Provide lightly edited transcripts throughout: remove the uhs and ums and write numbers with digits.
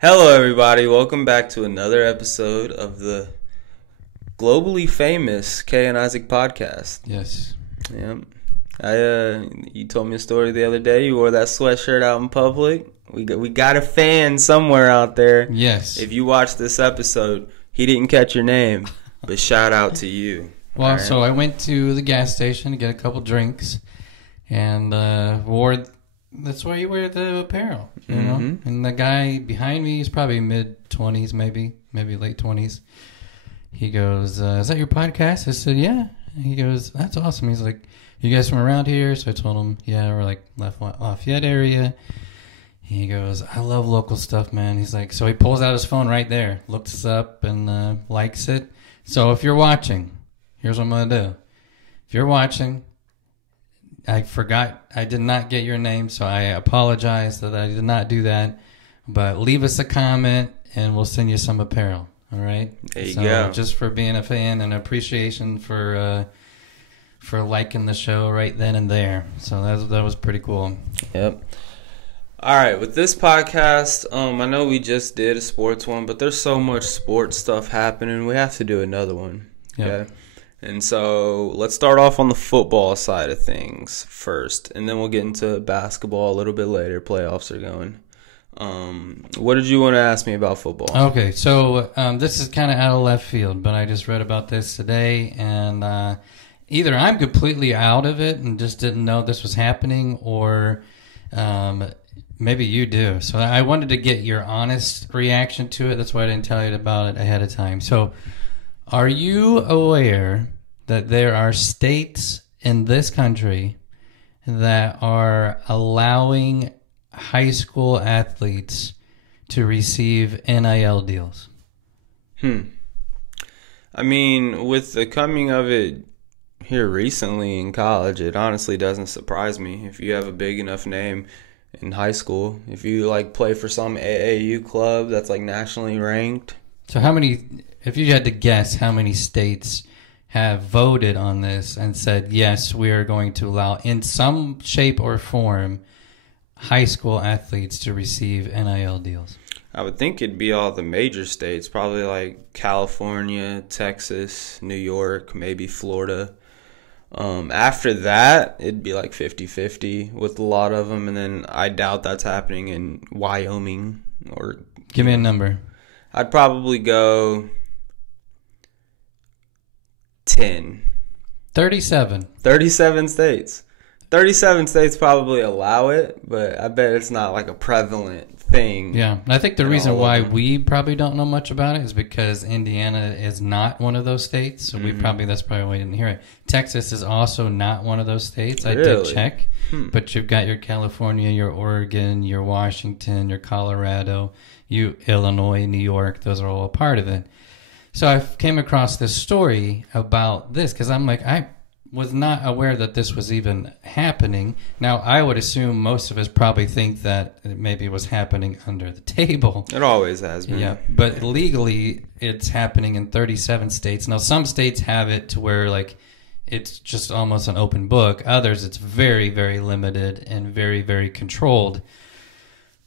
Hello, everybody. Welcome back to another episode of the globally famous Kay and Isaac podcast. Yes. Yep. You told me a story the other day. You wore that sweatshirt out in public. We got a fan somewhere out there. Yes. If you watch this episode, he didn't catch your name, but shout out to you. Well, Right? so I went to the gas station to get a couple drinks, and wore. That's why you wear the apparel, you know. And the guy behind me is probably mid-20s, maybe late 20s. He goes, "Is that your podcast?" I said, "Yeah." He goes, "That's awesome." He's like, "You guys from around here?" So I told him, "Yeah, we're like Lafayette area." He goes, "I love local stuff, man." He's like, so he pulls out his phone right there, looks us up, and likes it. So if you're watching, here's what I'm going to do. If you're watching, I forgot, I did not get your name, so I apologize that I did not do that. But leave us a comment, and we'll send you some apparel, all right? There you go. Just for being a fan and appreciation for liking the show right then and there. So that was pretty cool. Yep. All right, with this podcast, I know we just did a sports one, but there's so much sports stuff happening. We have to do another one. Okay. Yep. And so let's start off on the football side of things first, and then we'll get into basketball a little bit later. Playoffs are going. What did you want to ask me about football? Okay, so this is kind of out of left field, but I just read about this today, and either I'm completely out of it and just didn't know this was happening, or maybe you do. So I wanted to get your honest reaction to it. That's why I didn't tell you about it ahead of time. So are you aware that there are states in this country that are allowing high school athletes to receive NIL deals? I mean, with the coming of it here recently in college, it honestly doesn't surprise me. If you have a big enough name in high school, if you like play for some AAU club that's like nationally ranked. So how many, if you had to guess, how many states have voted on this and said, yes, we are going to allow in some shape or form high school athletes to receive NIL deals? I would think it'd be all the major states, probably like California, Texas, New York, maybe Florida. After that, it'd be like 50-50 with a lot of them, and then I doubt that's happening in Wyoming. Or give me a number. I'd probably go 10. 37. 37 states. 37 states probably allow it, but I bet it's not like a prevalent thing. Yeah, and I think the reason why we probably don't know much about it is because Indiana is not one of those states, so that's probably why we didn't hear it. Texas is also not one of those states. I did check, but you've got your California, your Oregon, your Washington, your Colorado, you Illinois, New York. Those are all a part of it. So I came across this story about this because I'm like, I was not aware that this was even happening. Now, I would assume most of us probably think that it maybe was happening under the table. It always has been. Yeah, but legally, it's happening in 37 states. Now, some states have it to where, like, it's just almost an open book. Others, it's very, very limited and very, very controlled.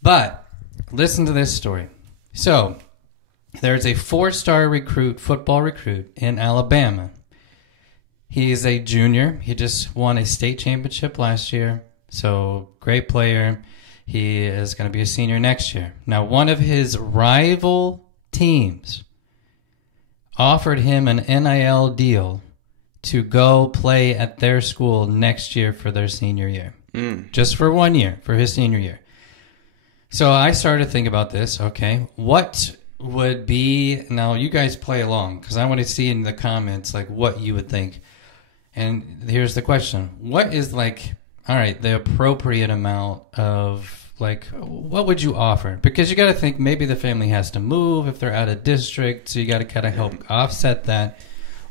But listen to this story. So there's a 4-star football recruit in Alabama. He is a junior. He just won a state championship last year. So, great player. He is going to be a senior next year. Now, one of his rival teams offered him an NIL deal to go play at their school next year for their senior year. Just for 1 year, for his senior year. So, I started to think about this. Okay, what would be... Now, you guys play along, because I want to see in the comments like what you would think. And here's the question. What is like, all right, the appropriate amount of, like, what would you offer? Because you got to think maybe the family has to move if they're out of district, so you got to kind of help offset that.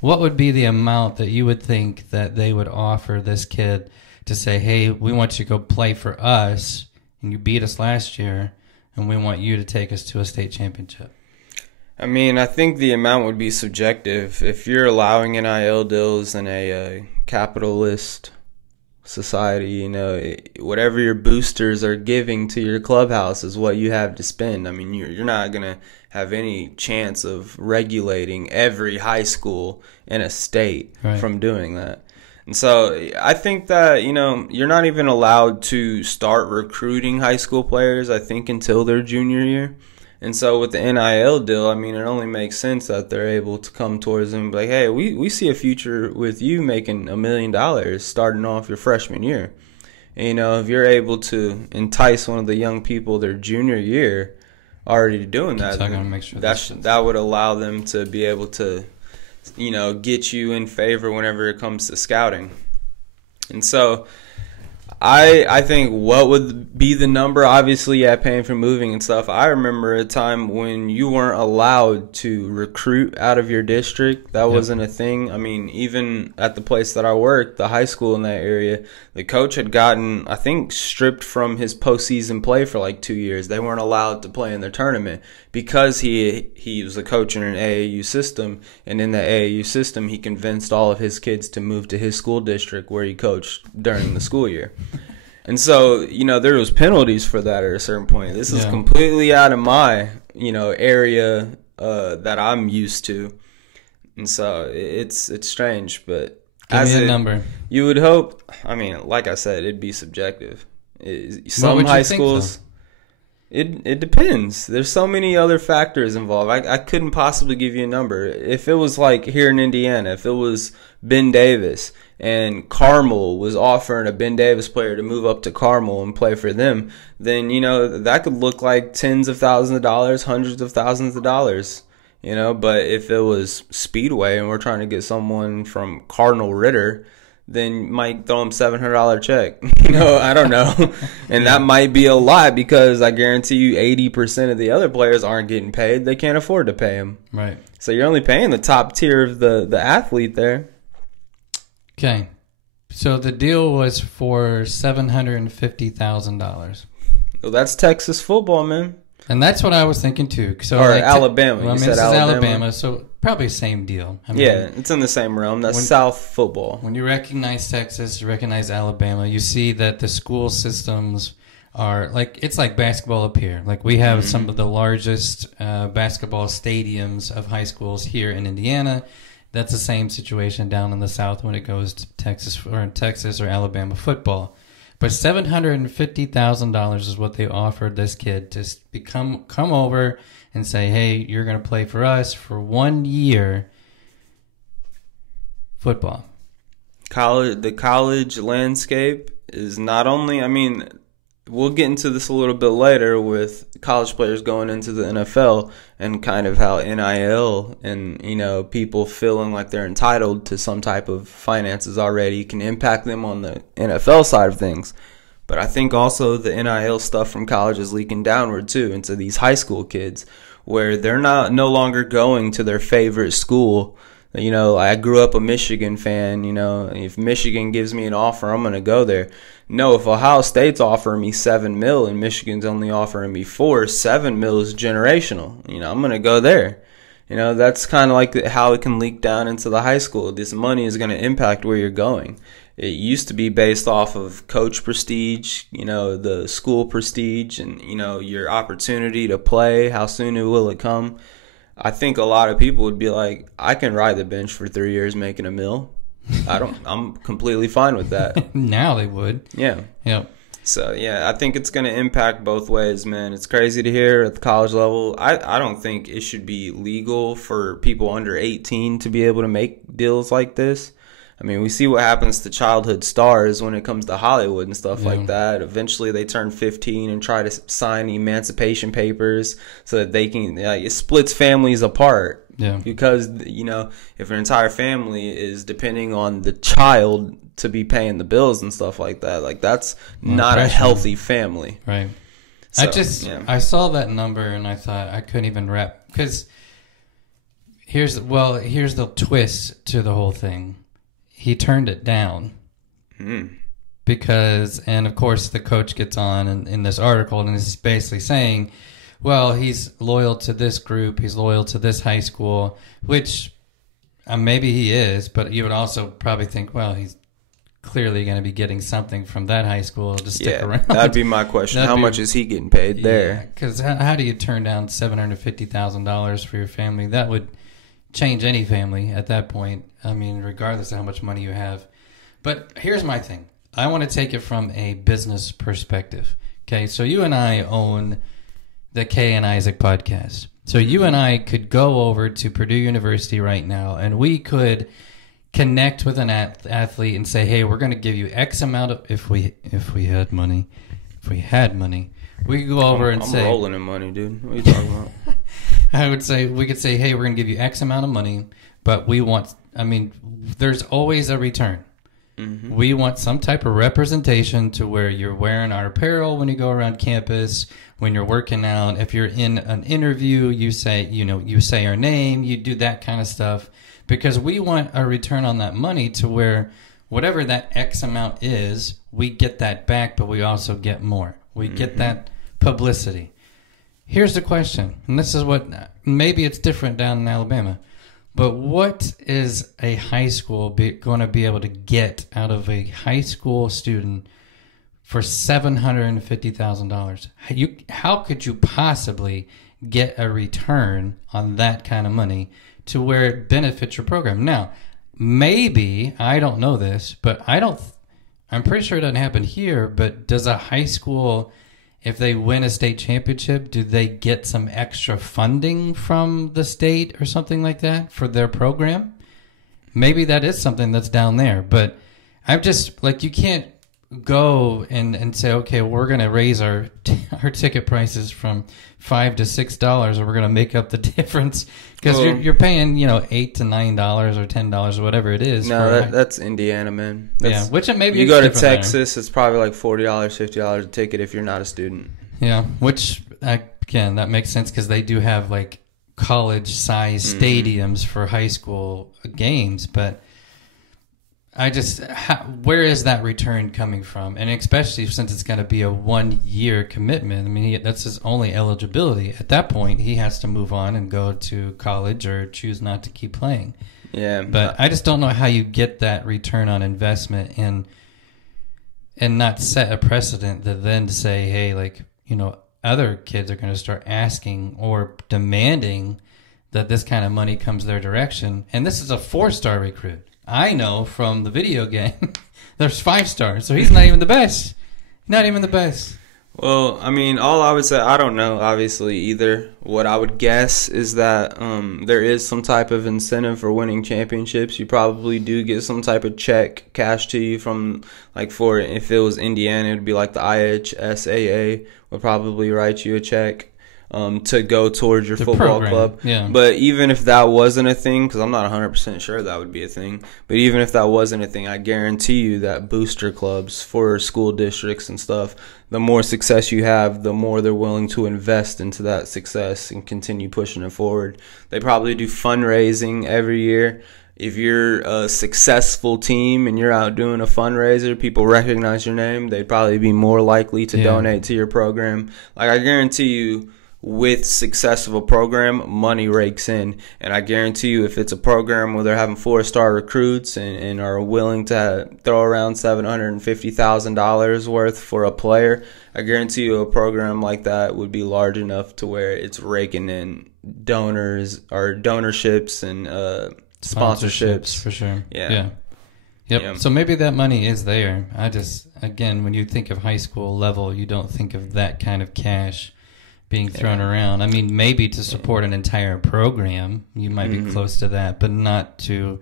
What would be the amount that you would think that they would offer this kid to say, hey, we want you to go play for us, and you beat us last year, and we want you to take us to a state championship? I mean, I think the amount would be subjective. If you're allowing NIL deals in a capitalist society. You know, whatever your boosters are giving to your clubhouse is what you have to spend. I mean, you're not gonna have any chance of regulating every high school in a state from doing that. And so I think that, you know, you're not even allowed to start recruiting high school players, I think, until their junior year. And so with the NIL deal, I mean, it only makes sense that they're able to come towards them and be like, hey, we see a future with you making $1 million starting off your freshman year. And, you know, if you're able to entice one of the young people their junior year already doing that, that would allow them to be able to, you know, get you in favor whenever it comes to scouting. And so I think what would be the number, obviously, yeah, paying for moving and stuff. I remember a time when you weren't allowed to recruit out of your district. That wasn't a thing. I mean, even at the place that I worked, the high school in that area, the coach had gotten, I think, stripped from his postseason play for like 2 years. They weren't allowed to play in their tournament because he was a coach in an AAU system, and in the AAU system, he convinced all of his kids to move to his school district where he coached during the school year. And so, you know, there was penalties for that at a certain point. This is completely out of my, you know, area that I'm used to. And so it's strange, but give me a number. You would hope, I mean, like I said, it'd be subjective. Some high schools, it depends. There's so many other factors involved. I couldn't possibly give you a number. If it was like here in Indiana, if it was Ben Davis and Carmel was offering a Ben Davis player to move up to Carmel and play for them, then, you know, that could look like tens of thousands of dollars, hundreds of thousands of dollars, you know. But if it was Speedway and we're trying to get someone from Cardinal Ritter, then you might throw them $700 check. You know, I don't know. And that might be a lot because I guarantee you 80% of the other players aren't getting paid. They can't afford to pay them. Right. So you're only paying the top tier of the athlete there. Okay. So the deal was for $750,000. Well, that's Texas football, man. And that's what I was thinking too. So or like Alabama. Well, you said said Alabama, so probably same deal. I mean, yeah, it's in the same realm. That's South football. When you recognize Texas, you recognize Alabama, you see that the school systems are like, it's like basketball up here. Like we have some of the largest basketball stadiums of high schools here in Indiana. That's the same situation down in the South when it goes to Texas or Alabama football. But $750,000 is what they offered this kid to come over and say, hey, you're going to play for us for 1 year football. The college landscape is not only, I mean, we'll get into this a little bit later with college players going into the NFL and kind of how NIL and, you know, people feeling like they're entitled to some type of finances already can impact them on the NFL side of things. But I think also the NIL stuff from college is leaking downward too into these high school kids where they're no longer going to their favorite school. You know, I grew up a Michigan fan. You know, if Michigan gives me an offer, I'm going to go there. No, if Ohio State's offering me $7 million and Michigan's only offering me $4 million, $7 million is generational. You know, I'm going to go there. You know, that's kind of like how it can leak down into the high school. This money is going to impact where you're going. It used to be based off of coach prestige, you know, the school prestige, and, you know, your opportunity to play. How soon will it come? I think a lot of people would be like, I can ride the bench for 3 years making $1 million. I'm completely fine with that. Now they would. Yeah. Yep. So, yeah, I think it's going to impact both ways, man. It's crazy to hear at the college level. I don't think it should be legal for people under 18 to be able to make deals like this. I mean, we see what happens to childhood stars when it comes to Hollywood and stuff like that. Eventually, they turn 15 and try to sign emancipation papers so that they can, it splits families apart. Yeah. Because, you know, if an entire family is depending on the child to be paying the bills and stuff like that, like that's not a healthy family. Right. So, I saw that number and I thought I couldn't even wrap, because here's the twist to the whole thing. He turned it down because, and of course the coach gets on in this article and is basically saying, well, he's loyal to this group, he's loyal to this high school, which maybe he is, but you would also probably think, well, he's clearly going to be getting something from that high school to stick around. That'd be my question. How much is he getting paid there? Because how do you turn down $750,000 for your family? That would change any family at that point. I mean, regardless of how much money you have. But here's my thing. I want to take it from a business perspective. Okay, so you and I own the Kay and Isaac podcast. So you and I could go over to Purdue University right now, and we could connect with an athlete and say, hey, we're going to give you X amount of, if we had money, we could go over and say, I'm rolling in money, dude. What are you talking about? we could say, hey, we're going to give you X amount of money, but there's always a return. Mm-hmm. We want some type of representation to where you're wearing our apparel when you go around campus, when you're working out. If you're in an interview, you say our name, you do that kind of stuff. Because we want a return on that money to where whatever that X amount is, we get that back, but we also get more. We get that publicity. Here's the question, and this is what, maybe it's different down in Alabama, but what is a high school going to be able to get out of a high school student for $750,000? How could you possibly get a return on that kind of money to where it benefits your program? Now, maybe, I don't know this, but I'm pretty sure it doesn't happen here, but does a high school, if they win a state championship, do they get some extra funding from the state or something like that for their program? Maybe that is something that's down there, but I'm just, like, you can't go and say, okay, we're going to raise our ticket prices from $5 to $6, or we're going to make up the difference, because you're paying $8 to $9 or $10 or whatever it is. No, that's Indiana, man. Which maybe you go to Texas, it's probably like $40, $50 a ticket if you're not a student. Yeah, which again, that makes sense because they do have like college-sized stadiums for high school games, but where is that return coming from? And especially since it's going to be a 1-year commitment. I mean, that's his only eligibility. At that point, he has to move on and go to college or choose not to keep playing. Yeah. But I just don't know how you get that return on investment and not set a precedent that then to say, hey, other kids are going to start asking or demanding that this kind of money comes their direction. And this is a 4-star recruit. I know from the video game, there's 5 stars, so he's not even the best. Not even the best. Well, I mean, all I would say, I don't know, obviously, either. What I would guess is that there is some type of incentive for winning championships. You probably do get some type of check cash to you from, if it was Indiana, it would be like the IHSAA would probably write you a check to go towards your football program. Club. Yeah. But even if that wasn't a thing, because I'm not 100% sure that would be a thing, but even if that wasn't a thing, I guarantee you that booster clubs for school districts and stuff, the more success you have, the more they're willing to invest into that success and continue pushing it forward. They probably do fundraising every year. If you're a successful team and you're out doing a fundraiser, people recognize your name, they'd probably be more likely to donate to your program. I guarantee you, with success of a program, money rakes in. And I guarantee you, if it's a program where they're having 4-star recruits and are willing to throw around $750,000 worth for a player, I guarantee you a program like that would be large enough to where it's raking in donors or donorships and sponsorships. For sure. Yeah. Yep. Yeah. So maybe that money is there. Again, when you think of high school level, you don't think of that kind of cash being thrown around. I mean, maybe to support an entire program, you might be close to that, but not to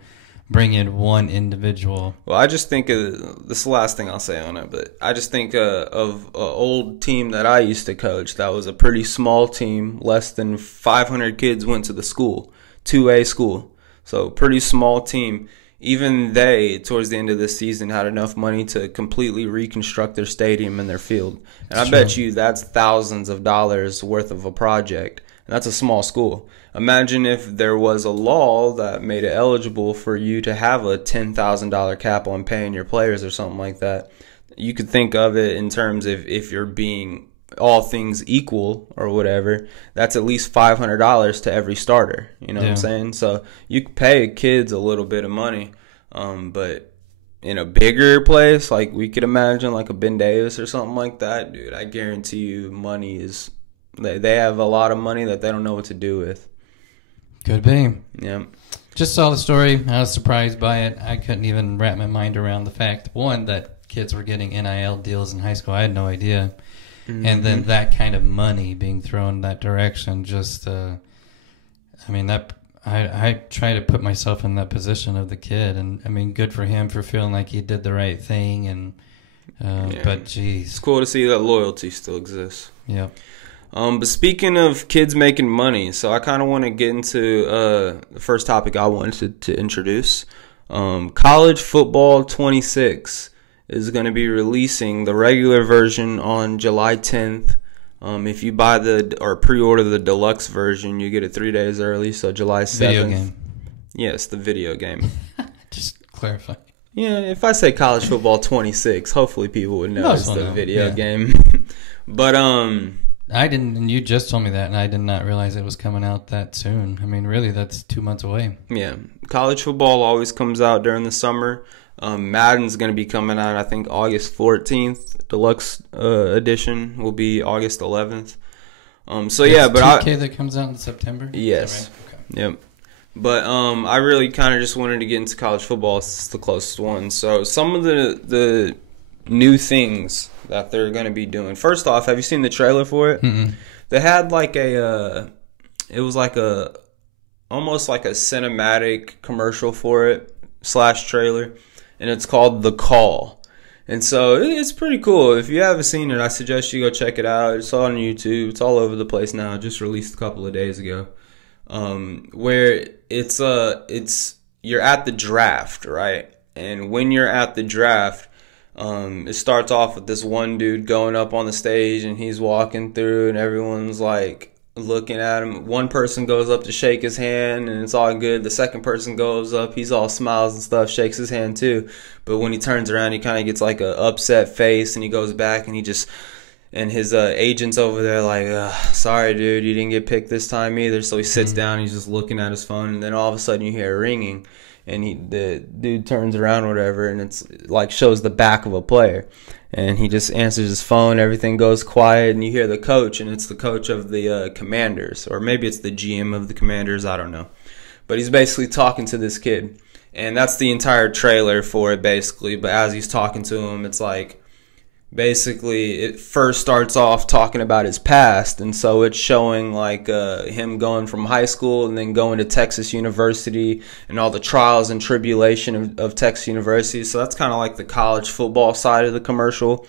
bring in one individual. Well, I just think this is the last thing I'll say on it, but I just think of an old team that I used to coach that was a pretty small team. Less than 500 kids went to the school, 2A school. So pretty small team. Even they, towards the end of the season, had enough money to completely reconstruct their stadium and their field. And I bet you that's thousands of dollars worth of a project. And that's a small school. Imagine if there was a law that made it eligible for you to have a $10,000 cap on paying your players or something like that. You could think of it in terms of if you're being all things equal or whatever, that's at least $500 to every starter. You know what I'm saying? So you could pay kids a little bit of money, but in a bigger place, like we could imagine like a Ben Davis or something like that, dude, I guarantee you money is, they have a lot of money that they don't know what to do with. Could be. Yeah. Just saw the story. I was surprised by it. I couldn't even wrap my mind around the fact, one, that kids were getting NIL deals in high school. I had no idea. Mm-hmm. And then that kind of money being thrown in that direction, just, I mean, that I try to put myself in that position of the kid. And, I mean, good for him for feeling like he did the right thing. And But, geez. It's cool to see that loyalty still exists. Yeah. But speaking of kids making money, so I kind of want to get into the first topic I wanted to introduce. College Football 26 is going to be releasing the regular version on July 10th. If you buy or pre-order the deluxe version, you get it 3 days early, so July 7th. Video game. Yes, the video game. Just clarify. Yeah, if I say College Football 26, hopefully people would know it's the video game. But I didn't, and you just told me that, and I did not realize it was coming out that soon. I mean, really, that's 2 months away. Yeah, college football always comes out during the summer. Madden's going to be coming out, I think, August 14th. Deluxe edition will be August 11th. So it's yeah, but 2K that comes out in September. Yes. Right? Okay. Yep. But I really kind of just wanted to get into college football. It's the closest one. So some of the new things that they're going to be doing. First off, have you seen the trailer for it? Mm-mm. They had like it was like almost like a cinematic commercial for it / trailer, and it's called The Call. And so it's pretty cool. If you haven't seen it, I suggest you go check it out. It's all on YouTube. It's all over the place now. It just released a couple of days ago. Where it's you're at the draft, right? And when you're at the draft, it starts off with this one dude going up on the stage, and he's walking through, and everyone's like looking at him. One person goes up to shake his hand, and it's all good. The second person goes up, he's all smiles and stuff, shakes his hand too. But when he turns around, he kind of gets like a upset face, and he goes back, and and his agent's over there like, sorry, dude, you didn't get picked this time either. So he sits down, he's just looking at his phone, and then all of a sudden you hear a ringing. And the dude turns around or whatever, and it's like shows the back of a player. And he just answers his phone, everything goes quiet, and you hear the coach, and it's the coach of the Commanders. Or maybe it's the GM of the Commanders, I don't know. But he's basically talking to this kid. And that's the entire trailer for it, basically. But as he's talking to him, it's like, basically, it first starts off talking about his past, and so it's showing like him going from high school and then going to Texas University and all the trials and tribulation of Texas University. So that's kind of like the college football side of the commercial.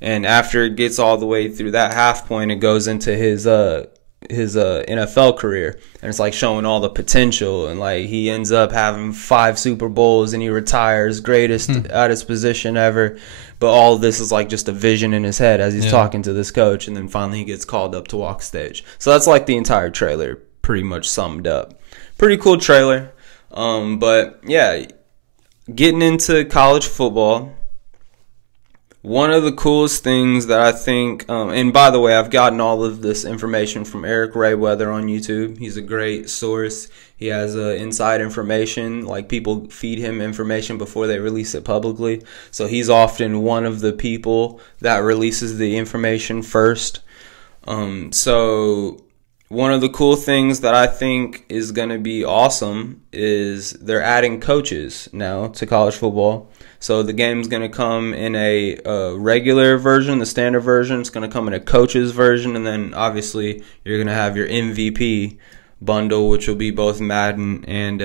And after it gets all the way through that half point, it goes into his NFL career, and it's like showing all the potential, and like he ends up having 5 Super Bowls, and he retires greatest at his position ever. But all of this is like just a vision in his head as he's talking to this coach, and then finally he gets called up to walk stage. So that's like the entire trailer pretty much summed up. Pretty cool trailer. But yeah, getting into college football, one of the coolest things that I think, and by the way, I've gotten all of this information from Eric Rayweather on YouTube. He's a great source. He has inside information, like people feed him information before they release it publicly. So he's often one of the people that releases the information first. So one of the cool things that I think is going to be awesome is they're adding coaches now to college football. So the game's going to come in a regular version, the standard version. It's going to come in a coach's version, and then obviously you're going to have your MVP bundle, which will be both Madden and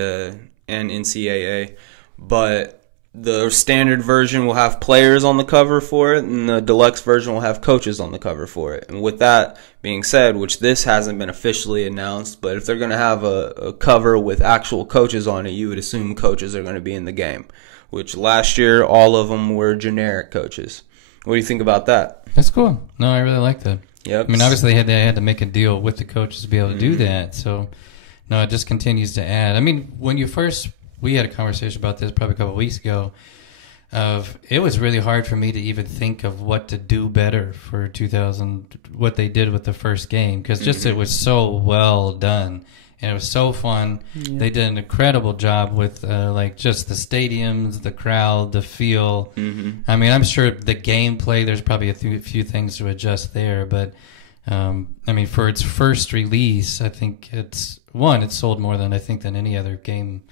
NCAA. But the standard version will have players on the cover for it, and the deluxe version will have coaches on the cover for it. And with that being said, which this hasn't been officially announced, but if they're going to have a cover with actual coaches on it, you would assume coaches are going to be in the game, which last year all of them were generic coaches. What do you think about that? That's cool. No, I really like that. Yep. I mean, obviously they had to make a deal with the coaches to be able to do that. So, no, it just continues to add. I mean, when we had a conversation about this probably a couple of weeks ago. It was really hard for me to even think of what to do better for 2000, what they did with the first game, because just it was so well done. and it was so fun. Yeah. They did an incredible job with like just the stadiums, the crowd, the feel. Mm-hmm. I mean, I'm sure the gameplay, there's probably a few things to adjust there, but I mean, for its first release, I think it's sold more than any other game,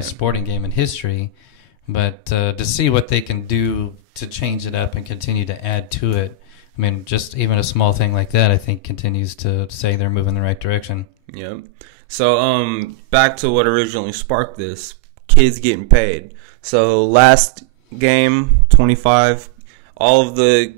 sporting game in history. But to see what they can do to change it up and continue to add to it, I mean, just even a small thing like that, I think continues to say they're moving in the right direction. Yep. So back to what originally sparked this, kids getting paid. So last game, 25, all of the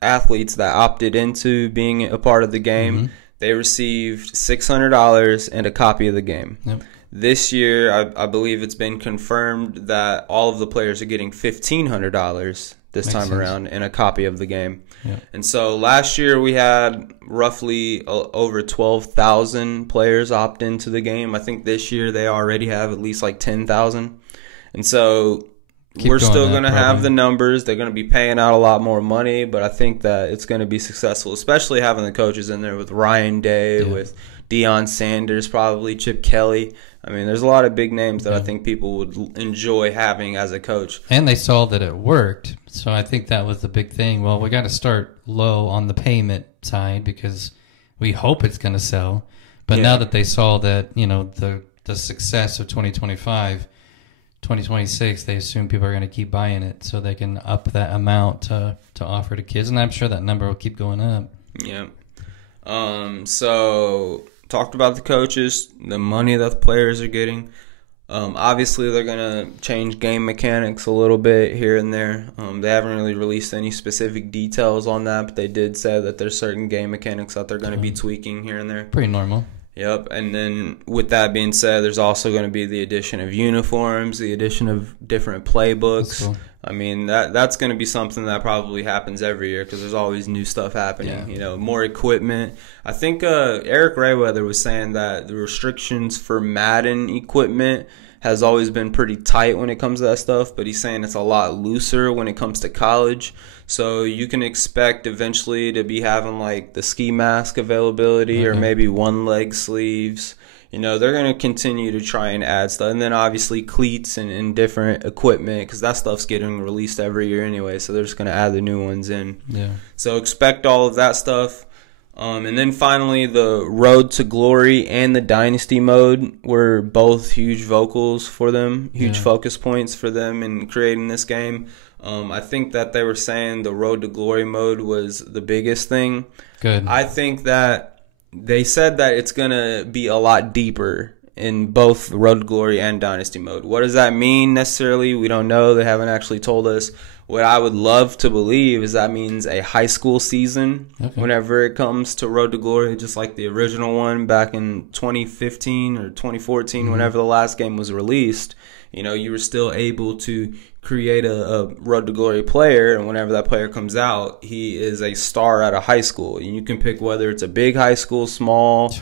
athletes that opted into being a part of the game, they received $600 and a copy of the game. Yep. This year, I believe it's been confirmed that all of the players are getting $1,500 this time around and a copy of the game. Yeah. And so last year we had roughly over 12,000 players opt into the game. I think this year they already have at least like 10,000. And so we're still going to have the numbers. They're going to be paying out a lot more money, but I think that it's going to be successful, especially having the coaches in there with Ryan Day, with Deion Sanders, probably Chip Kelly. I mean, there's a lot of big names that I think people would enjoy having as a coach. And they saw that it worked, so I think that was the big thing. Well, we got to start low on the payment side because we hope it's going to sell. But now that they saw that, you know, the success of 2025, 2026, they assume people are going to keep buying it, so they can up that amount to offer to kids, and I'm sure that number will keep going up. Yeah. So talked about the coaches, the money that the players are getting. Obviously, they're going to change game mechanics a little bit here and there. They haven't really released any specific details on that, but they did say that there's certain game mechanics that they're going to be tweaking here and there. Pretty normal. Yep, and then with that being said, there's also going to be the addition of uniforms, the addition of different playbooks. Cool. I mean, that's going to be something that probably happens every year because there's always new stuff happening. Yeah. You know, more equipment. I think Eric Rayweather was saying that the restrictions for Madden equipment has always been pretty tight when it comes to that stuff, but he's saying it's a lot looser when it comes to college. So you can expect eventually to be having like the ski mask availability or maybe one leg sleeves. You know, they're going to continue to try and add stuff. And then obviously cleats and different equipment because that stuff's getting released every year anyway. So they're just going to add the new ones in. Yeah. So expect all of that stuff. And then finally, the Road to Glory and the Dynasty mode were both huge vocals for them, huge focus points for them in creating this game. I think that they were saying the Road to Glory mode was the biggest thing. Good. I think that they said that it's going to be a lot deeper in both Road to Glory and Dynasty mode. What does that mean necessarily? We don't know. They haven't actually told us. What I would love to believe is that means a high school season whenever it comes to Road to Glory, just like the original one back in 2015 or 2014, whenever the last game was released. You know, you were still able to create a Road to Glory player, and whenever that player comes out, he is a star at a high school. And you can pick whether it's a big high school, small,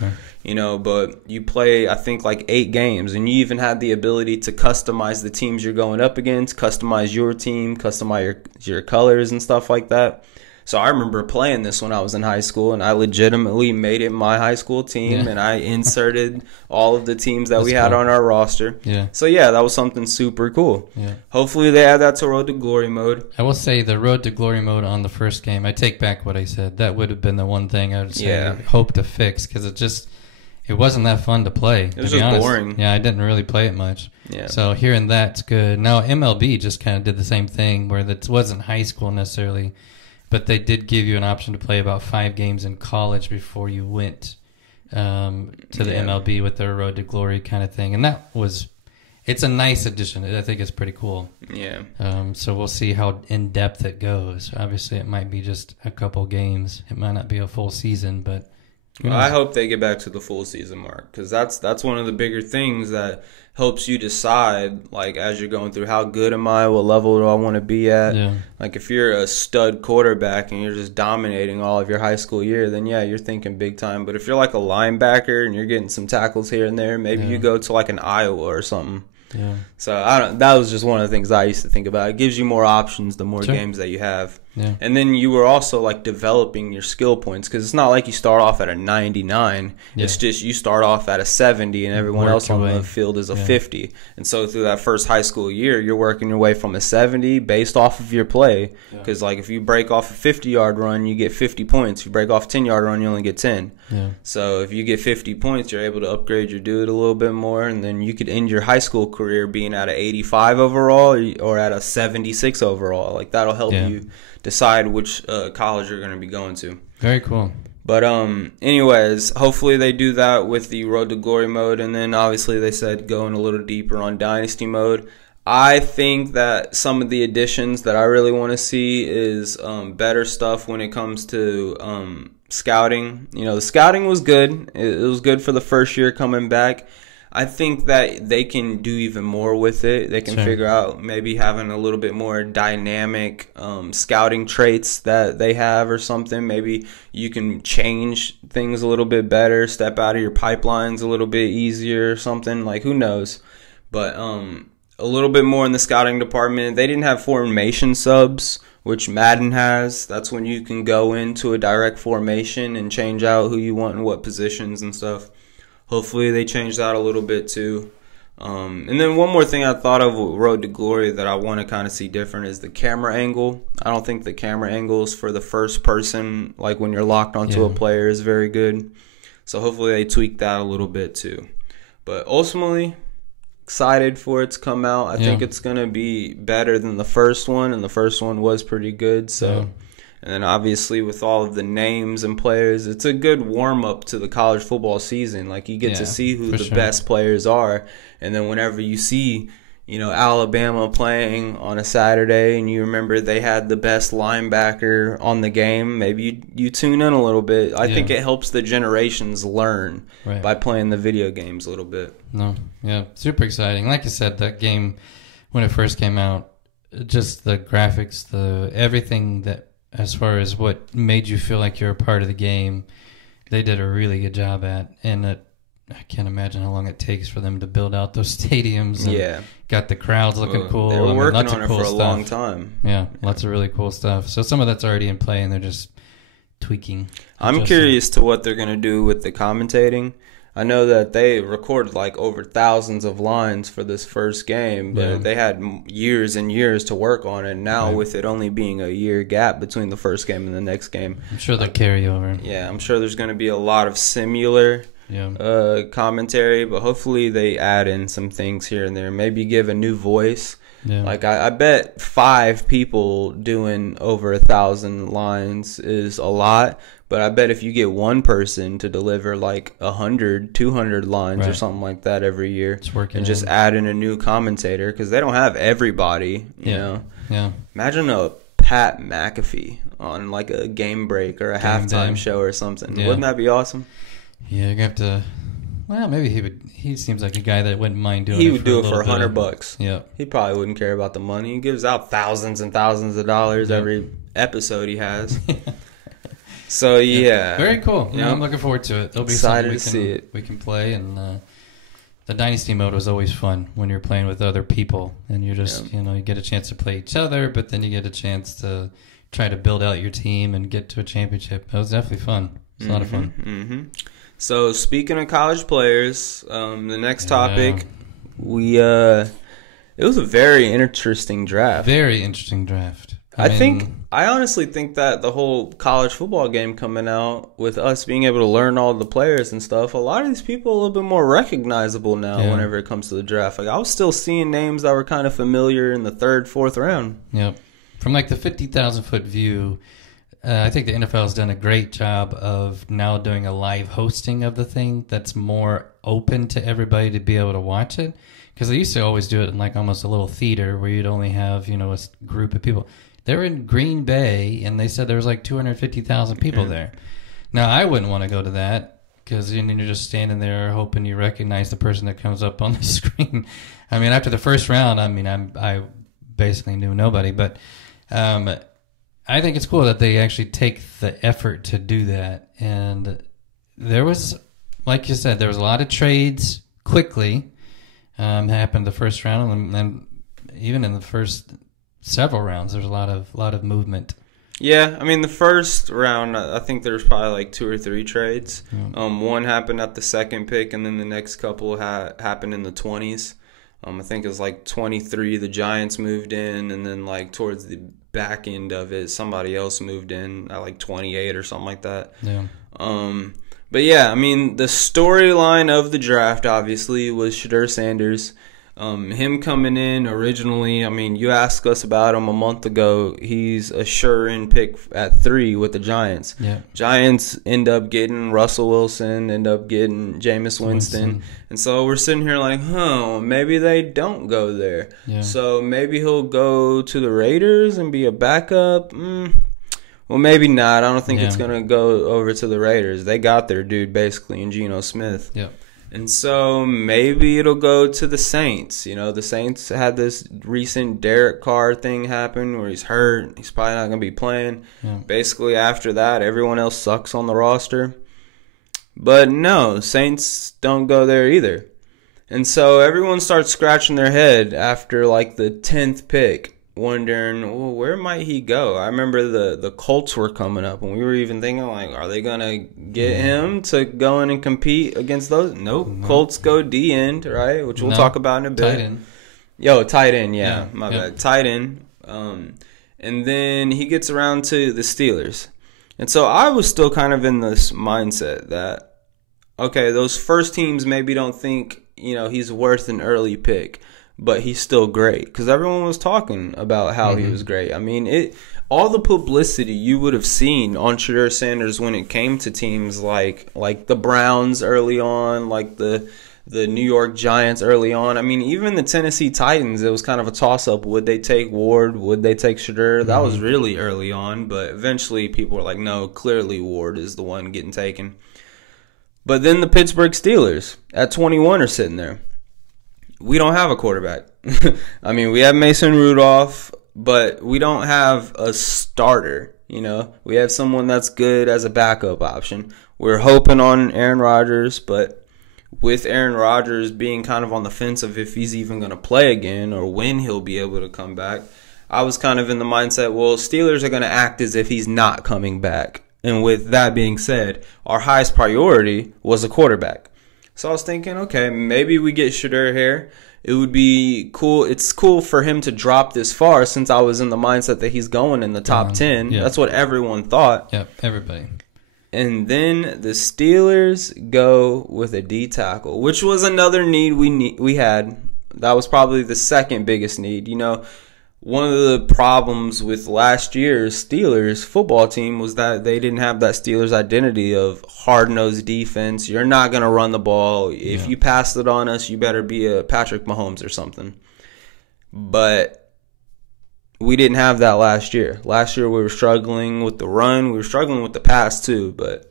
you know, but you play, I think, like 8 games, and you even have the ability to customize the teams you're going up against, customize your team, customize your colors and stuff like that. So I remember playing this when I was in high school, and I legitimately made it my high school team, and I inserted all of the teams that we had on our roster. Yeah. So, yeah, that was something super cool. Yeah. Hopefully they add that to Road to Glory mode. I will say the Road to Glory mode on the first game, I take back what I said. That would have been the one thing I would say hope to fix because it wasn't that fun to play. It was just boring. Yeah, I didn't really play it much. Yeah. So hearing that's good. Now, MLB just kind of did the same thing where it wasn't high school necessarily, but they did give you an option to play about 5 games in college before you went to the MLB with their Road to Glory kind of thing. And it's a nice addition. I think it's pretty cool. Yeah. So we'll see how in-depth it goes. Obviously, it might be just a couple games. It might not be a full season, but well, I hope they get back to the full season mark because that's one of the bigger things that helps you decide, like, as you're going through, how good am I? What level do I want to be at? Yeah. Like, if you're a stud quarterback and you're just dominating all of your high school year, then, yeah, you're thinking big time. But if you're like a linebacker and you're getting some tackles here and there, maybe you go to, like, an Iowa or something. Yeah. So, that was just one of the things I used to think about. It gives you more options the more games that you have. Yeah. And then you were also like developing your skill points, because it's not like you start off at a 99. Yeah. It's just you start off at a 70 and everyone Work else your on way. the field is a Yeah. 50. And so through that first high school year, you're working your way from a 70 based off of your play. Because like if you break off a 50-yard run, you get 50 points. If you break off a 10-yard run, you only get 10. Yeah. So if you get 50 points, you're able to upgrade your dude a little bit more, and then you could end your high school career being at an 85 overall or at a 76 overall. Like that'll help you decide which college you're going to be going to. Very cool. But anyways, hopefully they do that with the Road to Glory mode, and then obviously they said going a little deeper on Dynasty mode. I think that some of the additions that I really want to see is better stuff when it comes to scouting. You know, the scouting was good. It was good for the first year coming back. I think that they can do even more with it. They can figure out maybe having a little bit more dynamic scouting traits that they have or something. Maybe you can change things a little bit better, step out of your pipelines a little bit easier or something. Like, who knows? But a little bit more in the scouting department. They didn't have formation subs, which Madden has. That's when you can go into a direct formation and change out who you want in what positions and stuff. Hopefully they change that a little bit too. And then one more thing I thought of with Road to Glory that I want to kind of see different is the camera angle. I don't think the camera angles for the first person, like when you're locked onto a player, is very good. So hopefully they tweak that a little bit too. But ultimately, excited for it to come out. I think it's going to be better than the first one, and the first one was pretty good. So. And then obviously with all of the names and players, it's a good warm-up to the college football season. Like, you get to see who the best players are. And then whenever you see, you know, Alabama playing on a Saturday and you remember they had the best linebacker on the game, maybe you tune in a little bit. I think it helps the generations learn by playing the video games a little bit. Super exciting. Like I said, that game, when it first came out, just the graphics, the everything that, as far as what made you feel like you're a part of the game, they did a really good job at. And I can't imagine how long it takes for them to build out those stadiums. And got the crowds looking cool. They were working on it for a long time. Yeah, lots of really cool stuff. So some of that's already in play, and they're just tweaking. I'm curious to what they're going to do with the commentating. I know that they recorded like over thousands of lines for this first game, but they had years and years to work on it. Now with it only being a year gap between the first game and the next game, I'm sure they'll carry over. Yeah, I'm sure there's going to be a lot of similar commentary, but hopefully they add in some things here and there. Maybe give a new voice. Yeah. Like I bet 5 people doing over 1,000 lines is a lot, but I bet if you get one person to deliver like 100, 200 lines or something like that every year, it's working, and just add in a new commentator, because they don't have everybody. You know. Yeah. Imagine a Pat McAfee on like a game break or a halftime show or something. Yeah. Wouldn't that be awesome? Yeah, you have to. Well, maybe he would. He seems like a guy that wouldn't mind doing it. He would do it for $100. Yeah, he probably wouldn't care about the money. He gives out thousands and thousands of dollars every episode he has. So very cool. Yeah, I'm looking forward to it. There'll be excited to see it. We can play, and the Dynasty mode was always fun when you're playing with other people, and you're just you get a chance to play each other, but then you get a chance to try to build out your team and get to a championship. That was definitely fun. It's a lot of fun. Mm-hmm. So speaking of college players, the next topic, it was a very interesting draft. Very interesting draft. I honestly think that the whole college football game coming out, with us being able to learn all the players and stuff, a lot of these people are a little bit more recognizable now whenever it comes to the draft. Like, I was still seeing names that were kind of familiar in the 3rd, 4th round. Yep. From like the 50,000-foot view, I think the NFL has done a great job of now doing a live hosting of the thing that's more open to everybody to be able to watch it. Because they used to always do it in like almost a little theater where you'd only have, a group of people. They were in Green Bay, and they said there was like 250,000 people there. Now, I wouldn't want to go to that, because you're just standing there hoping you recognize the person that comes up on the screen. I mean, after the first round, I basically knew nobody. But I think it's cool that they actually take the effort to do that. And there was, like you said, there was a lot of trades quickly happened the first round, and then even in the first several rounds, there's a lot of movement. Yeah, I mean the first round, I think there's probably like 2 or 3 trades. Yeah. One happened at the second pick, and then the next couple happened in the 20s. I think it was like 23. The Giants moved in, and then like towards the back end of it, somebody else moved in at like 28 or something like that. Yeah. But yeah, I mean the storyline of the draft obviously was Shedeur Sanders. Him coming in originally, I mean, you asked us about him a month ago. He's a sure-in pick at 3 with the Giants. Yeah. Giants end up getting Russell Wilson, end up getting Jameis Winston. And so we're sitting here like, maybe they don't go there. Yeah. So maybe he'll go to the Raiders and be a backup. Well, maybe not. I don't think it's going to go over to the Raiders. They got their dude basically in Geno Smith. Yep. And so maybe it'll go to the Saints. You know, the Saints had this recent Derek Carr thing happen where he's hurt. He's probably not going to be playing. Yeah. Basically, after that, everyone else sucks on the roster. But no, Saints don't go there either. And so everyone starts scratching their head after like the 10th pick, wondering, well, where might he go? I remember the Colts were coming up, and we were even thinking, like, are they going to get him to go in and compete against those? Nope. Colts go D-end, right, which we'll talk about in a bit. Tight end. Tight end, yeah. My bad. Tight end. And then he gets around to the Steelers. And so I was still kind of in this mindset that, okay, those first teams maybe don't think, he's worth an early pick, but he's still great because everyone was talking about how he was great. I mean, all the publicity you would have seen on Shedeur Sanders when it came to teams like the Browns early on, like the New York Giants early on. I mean, even the Tennessee Titans, it was kind of a toss-up. Would they take Ward? Would they take Shedeur? That was really early on, but eventually people were like, no, clearly Ward is the one getting taken. But then the Pittsburgh Steelers at 21 are sitting there. We don't have a quarterback. I mean, we have Mason Rudolph, but we don't have a starter, We have someone that's good as a backup option. We're hoping on Aaron Rodgers, but with Aaron Rodgers being kind of on the fence of if he's even going to play again or when he'll be able to come back, I was kind of in the mindset, well, Steelers are going to act as if he's not coming back. And with that being said, our highest priority was a quarterback. So I was thinking, okay, maybe we get Shedeur here. It would be cool. It's cool for him to drop this far since I was in the mindset that he's going in the top 10. Yeah. That's what everyone thought. Yep, everybody. And then the Steelers go with a D tackle, which was another need we had. That was probably the second biggest need. One of the problems with last year's Steelers football team was that they didn't have that Steelers identity of hard-nosed defense. You're not going to run the ball. If you pass it on us, you better be a Patrick Mahomes or something. But we didn't have that last year. Last year we were struggling with the run. We were struggling with the pass too, but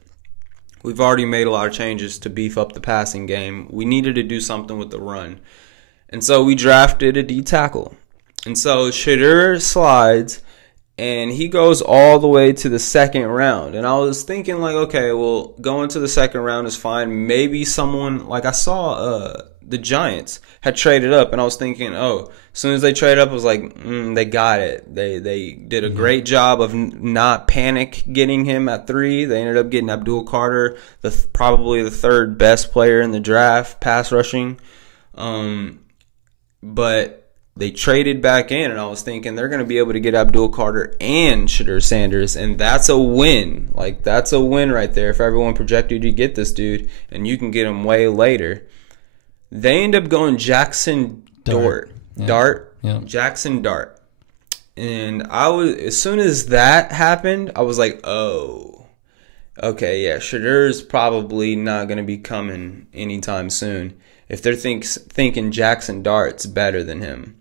we've already made a lot of changes to beef up the passing game. We needed to do something with the run. And so we drafted a D tackle. And so Shedeur slides, and he goes all the way to the second round. And I was thinking, like, okay, well, going to the second round is fine. Maybe someone, like I saw the Giants had traded up, and I was thinking, as soon as they traded up, I was like, they got it. They did a great job of not panic getting him at 3. They ended up getting Abdul Carter, probably the third best player in the draft, pass rushing. But they traded back in, and I was thinking they're going to be able to get Abdul Carter and Shedeur Sanders, and that's a win. Like, that's a win right there if everyone projected you to get this dude, and you can get him way later. They end up going Jackson Dart. Jackson Dart. And as soon as that happened, I was like, okay, yeah, Shedeur's probably not going to be coming anytime soon if they're thinking Jackson Dart's better than him.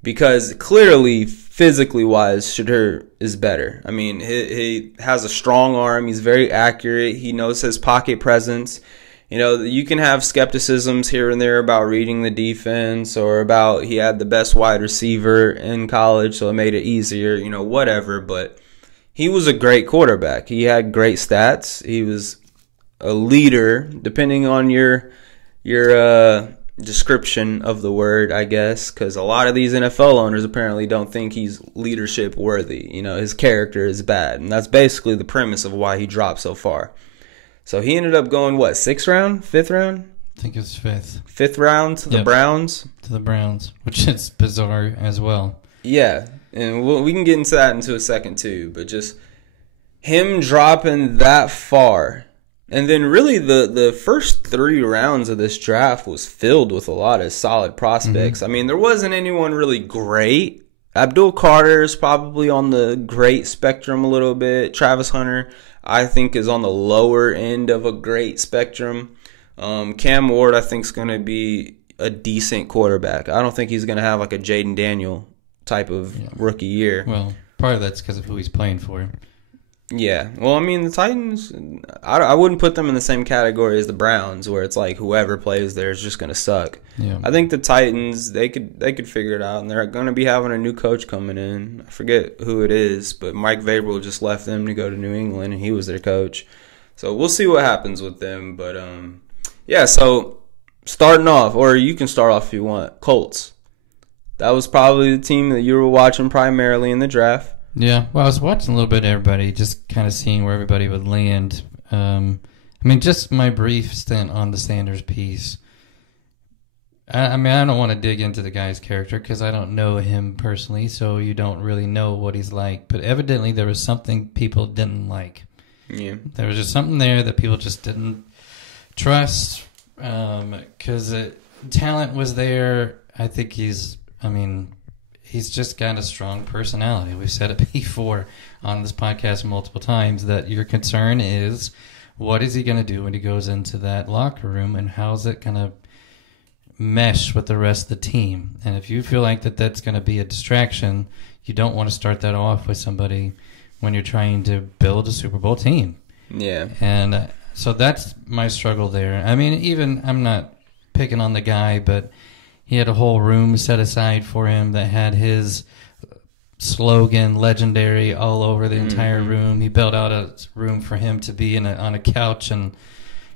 Because clearly, physically wise, Shedeur is better. I mean, he has a strong arm. He's very accurate. He knows his pocket presence. You can have skepticisms here and there about reading the defense or about he had the best wide receiver in college, so it made it easier, whatever. But he was a great quarterback. He had great stats. He was a leader, depending on your description of the word, I guess, because a lot of these NFL owners apparently don't think he's leadership worthy. You know, his character is bad, and that's basically the premise of why he dropped so far. So he ended up going, what, 6th round, 5th round? I think it was 5th. 5th round to the Browns? To the Browns, which is bizarre as well. Yeah, and we can get into that into a second too, but just him dropping that far. And then really the first 3 rounds of this draft was filled with a lot of solid prospects. I mean, there wasn't anyone really great. Abdul Carter is probably on the great spectrum a little bit. Travis Hunter, I think, is on the lower end of a great spectrum. Cam Ward, I think, is going to be a decent quarterback. I don't think he's going to have like a Jaden Daniel type of rookie year. Well, part of that's because of who he's playing for. Yeah. Well, I mean, the Titans, I wouldn't put them in the same category as the Browns, where it's like whoever plays there is just going to suck. Yeah. I think the Titans, they could figure it out, and they're going to be having a new coach coming in. I forget who it is, but Mike Vrabel just left them to go to New England, and he was their coach. So we'll see what happens with them. But, yeah, so starting off, or you can start off if you want, Colts. That was probably the team that you were watching primarily in the draft. Yeah, well, I was watching a little bit of everybody, just kind of seeing where everybody would land. I mean, just my brief stint on the Sanders piece. I mean, I don't want to dig into the guy's character because I don't know him personally, so you don't really know what he's like. But evidently there was something people didn't like. Yeah. There was just something there that people just didn't trust because talent was there. I think he's just got a strong personality. We've said it before on this podcast multiple times that your concern is what is he going to do when he goes into that locker room and how's it going to mesh with the rest of the team. And if you feel like that's going to be a distraction, you don't want to start that off with somebody when you're trying to build a Super Bowl team. Yeah. And so that's my struggle there. I mean, even I'm not picking on the guy, but he had a whole room set aside for him that had his slogan, legendary, all over the entire room. He built out a room for him to be on a couch, and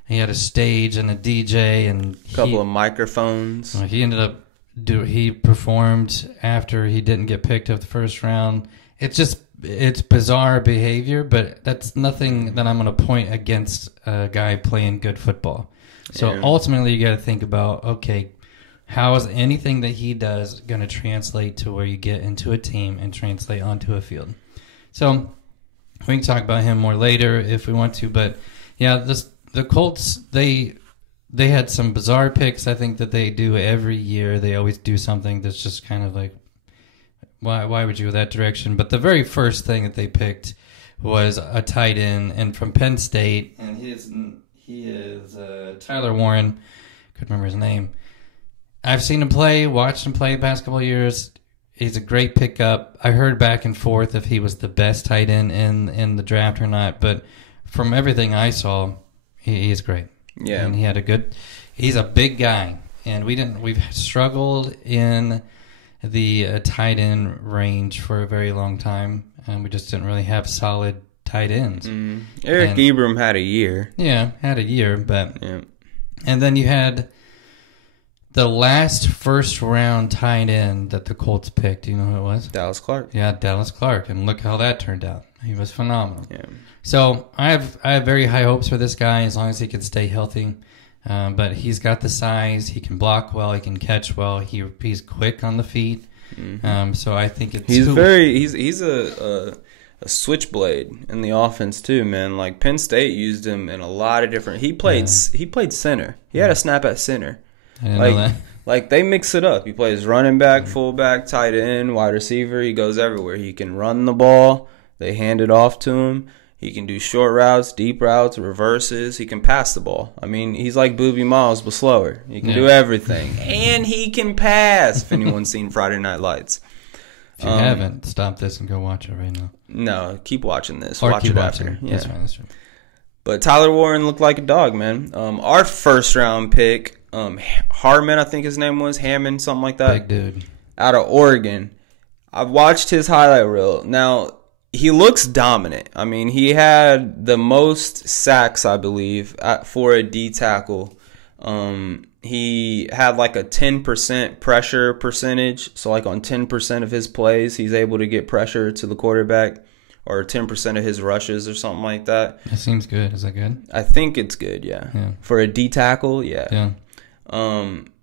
he had a stage and a DJ and a couple of microphones. He ended up he performed after he didn't get picked up the first round. It's bizarre behavior, but that's nothing that I'm going to point against a guy playing good football. So ultimately, you got to think about, okay, how is anything that he does going to translate to where you get into a team and translate onto a field? So we can talk about him more later if we want to. But, yeah, the Colts, they had some bizarre picks, I think, that they do every year. They always do something that's just kind of like, why would you go that direction? But the very first thing that they picked was a tight end, and from Penn State. And he is Tyler Warren. Couldn't remember his name. I've seen him play, watched him play the past couple of years. He's a great pickup. I heard back and forth if he was the best tight end in the draft or not, but from everything I saw, he is great. Yeah, and he's a big guy, and we've struggled in the tight end range for a very long time, and we just didn't really have solid tight ends. Eric Ebram had a year. Yeah, had a year, but and then you had the last first-round tight end that the Colts picked. Do you know who it was? Dallas Clark. Yeah, Dallas Clark, and look how that turned out. He was phenomenal. Yeah. So I have very high hopes for this guy as long as he can stay healthy. But he's got the size. He can block well. He can catch well. He's quick on the feet. So I think he's a switchblade in the offense too, man. Like Penn State used him in a lot of different. He played center. He had a snap at center. I didn't know that. Like they mix it up. He plays running back, fullback, tight end, wide receiver. He goes everywhere. He can run the ball. They hand it off to him. He can do short routes, deep routes, reverses. He can pass the ball. I mean, he's like Boobie Miles, but slower. He can do everything. And he can pass, if anyone's seen Friday Night Lights. If you haven't, stop this and go watch it right now. No, keep watching this. Or watch keep it watching. after. Yeah. That's right. But Tyler Warren looked like a dog, man. Our first-round pick, Harmon, I think his name was, Hammond, something like that. Big dude. Out of Oregon. I've watched his highlight reel. Now, he looks dominant. I mean, he had the most sacks, I believe, for a D tackle He had like a 10% pressure percentage. So like on 10% of his plays, he's able to get pressure to the quarterback, or 10% of his rushes or something like that. That seems good. Is that good? I think it's good, yeah. For a D tackle, yeah.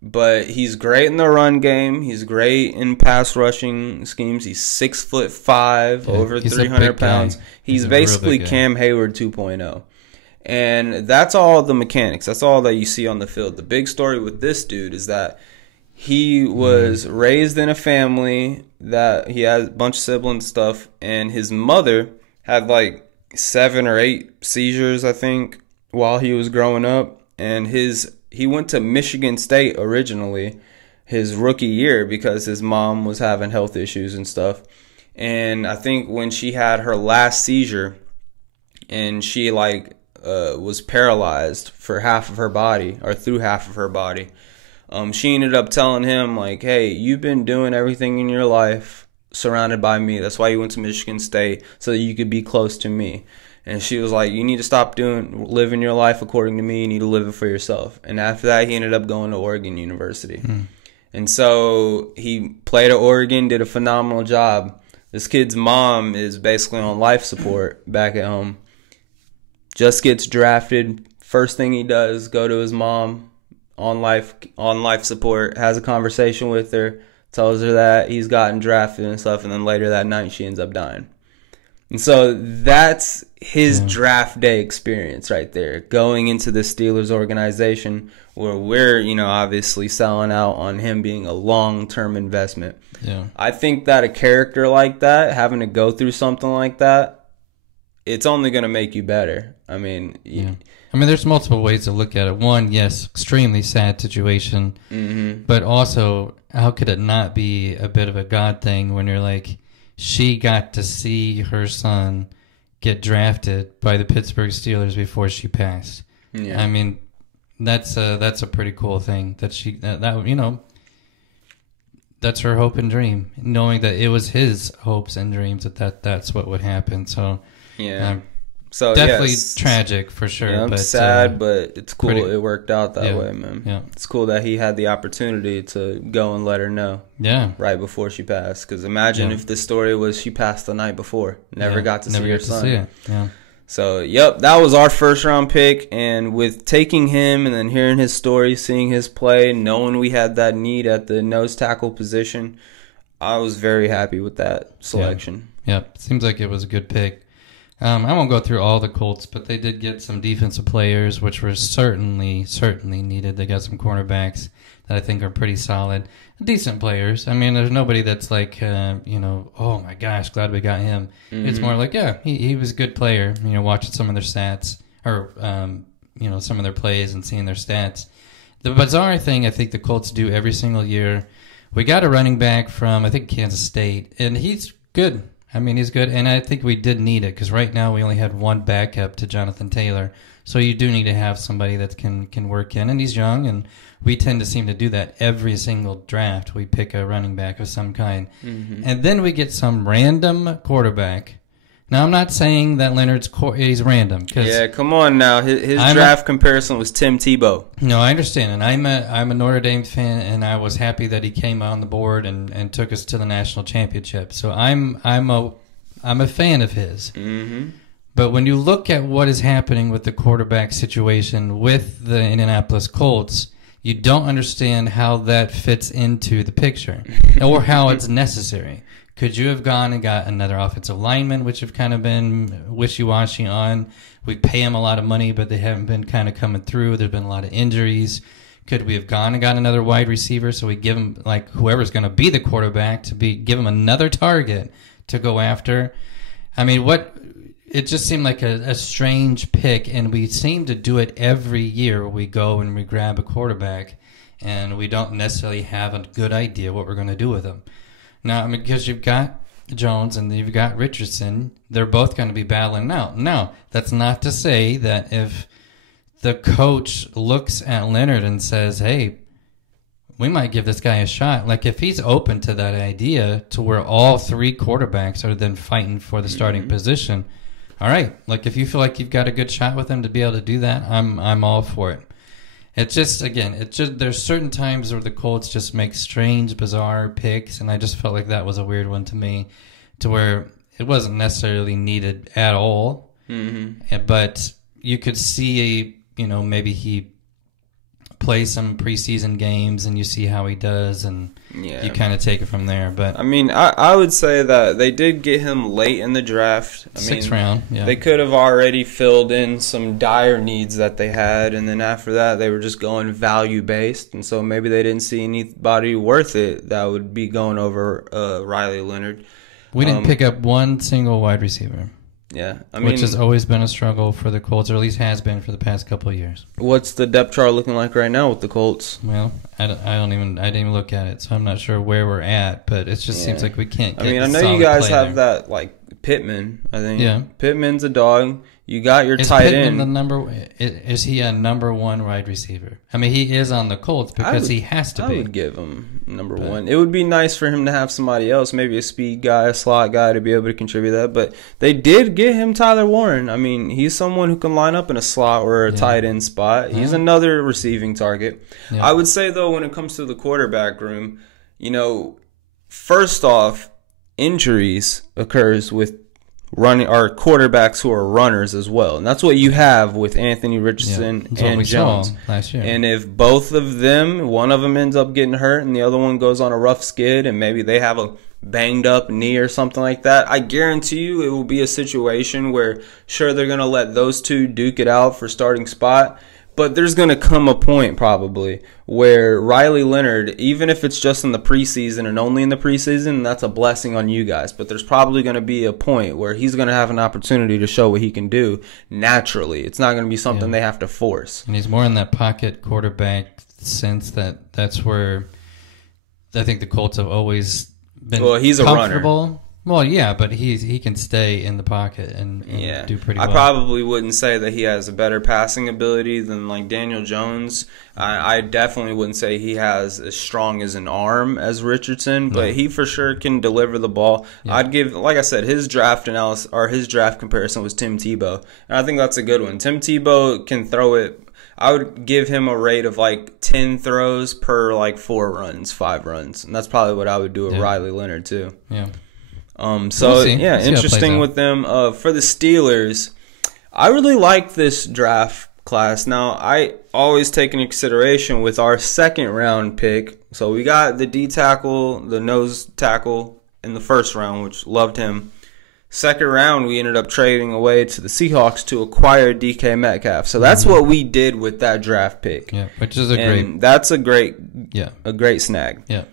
But he's great in the run game. He's great in pass rushing schemes. He's 6'5", over 300 pounds. He's basically Cam Hayward 2.0. And that's all the mechanics. That's all that you see on the field. The big story with this dude is that he was raised in a family that he has a bunch of siblings and stuff, and his mother had like 7 or 8 seizures, I think, while he was growing up. And he went to Michigan State originally his rookie year because his mom was having health issues and stuff. And I think when she had her last seizure and she was paralyzed for half of her body, or through half of her body, she ended up telling him, like, hey, you've been doing everything in your life surrounded by me. That's why you went to Michigan State, so that you could be close to me. And she was like, you need to stop living your life according to me. You need to live it for yourself. And after that, he ended up going to Oregon University. And so he played at Oregon, did a phenomenal job. This kid's mom is basically on life support back at home. Just gets drafted. First thing he does, go to his mom on life support, has a conversation with her, tells her that he's gotten drafted and stuff, and then later that night she ends up dying. And so that's his draft day experience right there, going into the Steelers organization where we're, obviously selling out on him being a long-term investment. I think that a character like that, having to go through something like that, it's only going to make you better. I mean, there's multiple ways to look at it. One, yes, extremely sad situation, but also, how could it not be a bit of a God thing when you're like, she got to see her son get drafted by the Pittsburgh Steelers before she passed. I mean, that's a pretty cool thing that that's her hope and dream, knowing that it was his hopes and dreams that's what would happen. So so definitely tragic for sure. But sad, but it's cool. It worked out that way, man. It's cool that he had the opportunity to go and let her know. Right before she passed. Because imagine if the story was she passed the night before, never got to see her son. So that was our first round pick, and with taking him and then hearing his story, seeing his play, knowing we had that need at the nose tackle position, I was very happy with that selection. Seems like it was a good pick. I won't go through all the Colts, but they did get some defensive players, which were certainly needed. They got some cornerbacks that I think are pretty solid. Decent players. I mean, there's nobody that's like, oh my gosh, glad we got him. It's more like, he was a good player. Watching some of their stats, or, some of their plays and seeing their stats. The bizarre thing I think the Colts do every single year, we got a running back from, I think, Kansas State, and he's good. I mean, he's good, and I think we did need it because right now we only had one backup to Jonathan Taylor. So you do need to have somebody that can work in, and he's young, and we tend to seem to do that every single draft. We pick a running back of some kind, and then we get some random quarterback. Now, I'm not saying that he's random. Come on now. His draft comparison was Tim Tebow. No, I understand, and I'm a Notre Dame fan, and I was happy that he came on the board and took us to the national championship. So I'm a fan of his. But when you look at what is happening with the quarterback situation with the Indianapolis Colts, you don't understand how that fits into the picture or how it's necessary. Could you have gone and got another offensive lineman, which have kind of been wishy-washy on? We pay them a lot of money, but they haven't been kind of coming through. There's been a lot of injuries. Could we have gone and got another wide receiver so we give them, like, whoever's going to be the quarterback give him another target to go after? I mean, it just seemed like a strange pick, and we seem to do it every year. We go and we grab a quarterback, and we don't necessarily have a good idea what we're going to do with him. Now, I mean, because you've got Jones and you've got Richardson, they're both going to be battling out. Now, that's not to say that if the coach looks at Leonard and says, hey, we might give this guy a shot. Like, if he's open to that idea to where all three quarterbacks are then fighting for the starting position, all right. Like, if you feel like you've got a good shot with him to be able to do that, I'm all for it. It's just, again, there's certain times where the Colts just make strange, bizarre picks, and I just felt like that was a weird one to me, to where it wasn't necessarily needed at all, but you could see, maybe he plays some preseason games and you see how he does, and you kind of take it from there. But I mean, I would say that they did get him late in the draft. Sixth round, yeah. They could have already filled in some dire needs that they had, and then after that, they were just going value-based, and so maybe they didn't see anybody worth it that would be going over Riley Leonard. We didn't pick up one single wide receiver. Yeah, I mean, which has always been a struggle for the Colts, or at least has been for the past couple of years. What's the depth chart looking like right now with the Colts? Well, I didn't even look at it, so I'm not sure where we're at. But it just seems like we can't get I know you guys have that, like, Pittman, I think. Yeah. Pittman's a dog. You got your tight end. Is he a number one wide receiver? I mean, he is on the Colts because he has to be. I would give him number one. It would be nice for him to have somebody else, maybe a speed guy, a slot guy, to be able to contribute that. But they did get him Tyler Warren. I mean, he's someone who can line up in a slot or a tight end spot. He's another receiving target. Yeah. I would say, though, when it comes to the quarterback room, first off, injuries occurs with running our quarterbacks who are runners as well, and that's what you have with Anthony Richardson and Jones last year. And if both of them, one of them ends up getting hurt and the other one goes on a rough skid, and maybe they have a banged up knee or something like that, I guarantee you it will be a situation where sure, they're going to let those two duke it out for starting spot. But there's going to come a point probably where Riley Leonard, even if it's just in the preseason and only in the preseason, that's a blessing on you guys. But there's probably going to be a point where he's going to have an opportunity to show what he can do naturally. It's not going to be something they have to force. And he's more in that pocket quarterback sense that's where I think the Colts have always been he's comfortable. A runner. Well, yeah, but he can stay in the pocket and do pretty well. I probably wouldn't say that he has a better passing ability than like Daniel Jones. I definitely wouldn't say he has as strong as an arm as Richardson, but he for sure can deliver the ball. Yeah. I'd give, like I said, his draft analysis or his draft comparison was Tim Tebow, and I think that's a good one. Tim Tebow can throw it. I would give him a rate of like 10 throws per like 5 runs, and that's probably what I would do with Riley Leonard too. Yeah. Interesting with them. For the Steelers, I really like this draft class. Now, I always take into consideration with our second round pick. So we got the D tackle, the nose tackle in the first round, which loved him. Second round, we ended up trading away to the Seahawks to acquire DK Metcalf. So that's what we did with that draft pick. Yeah, which is that's a great snag. Yeah.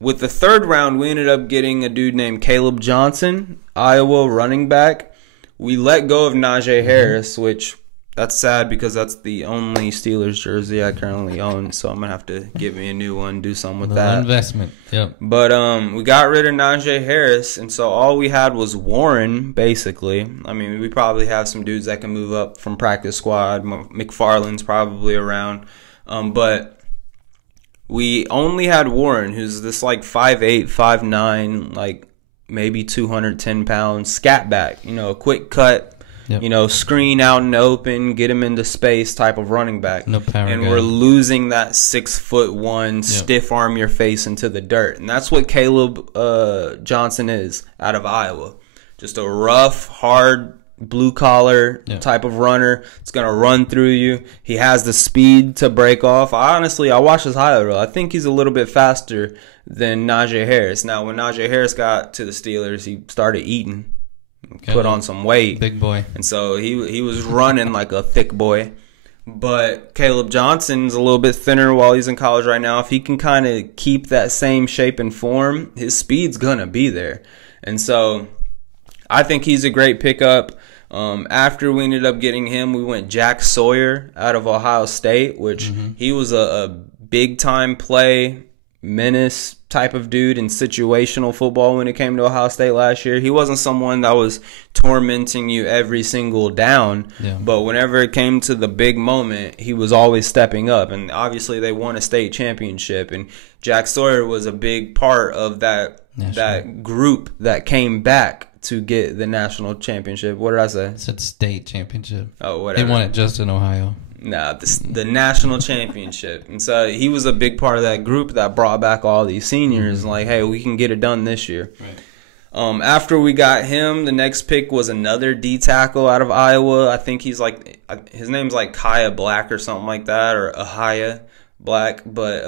With the third round, we ended up getting a dude named Caleb Johnson, Iowa running back. We let go of Najee Harris, which that's sad because that's the only Steelers jersey I currently own. So I'm going to have to get me a new one, do something with that. Investment, yep. But we got rid of Najee Harris, and so all we had was Warren, basically. I mean, we probably have some dudes that can move up from practice squad. McFarland's probably around. But we only had Warren, who's this like 5'8", 5'9", like maybe 210 pounds, scat back, a quick cut, screen out and open, get him into space type of running back. No power and guy. We're losing that 6'1", stiff arm your face into the dirt. And that's what Caleb Johnson is out of Iowa. Just a rough, hard, blue-collar type of runner. It's going to run through you. He has the speed to break off. I watched his highlight reel. I think he's a little bit faster than Najee Harris. Now, when Najee Harris got to the Steelers, he started eating, put on some weight. Big boy. And so he was running like a thick boy. But Caleb Johnson's a little bit thinner while he's in college right now. If he can kind of keep that same shape and form, his speed's going to be there. And so I think he's a great pickup. After we ended up getting him, we went Jack Sawyer out of Ohio State, which he was a big-time play, menace type of dude in situational football when it came to Ohio State last year. He wasn't someone that was tormenting you every single down, but whenever it came to the big moment, he was always stepping up. And obviously they won a state championship, and Jack Sawyer was a big part of that group that came back to get the national championship. What did I say? I said state championship. Oh, whatever. They won it just in Ohio. Nah, the national championship. And so he was a big part of that group that brought back all these seniors. And like, hey, we can get it done this year. Right. After we got him, the next pick was another D tackle out of Iowa. I think his name's like Kaya Black or something like that, or Ahaya Black. But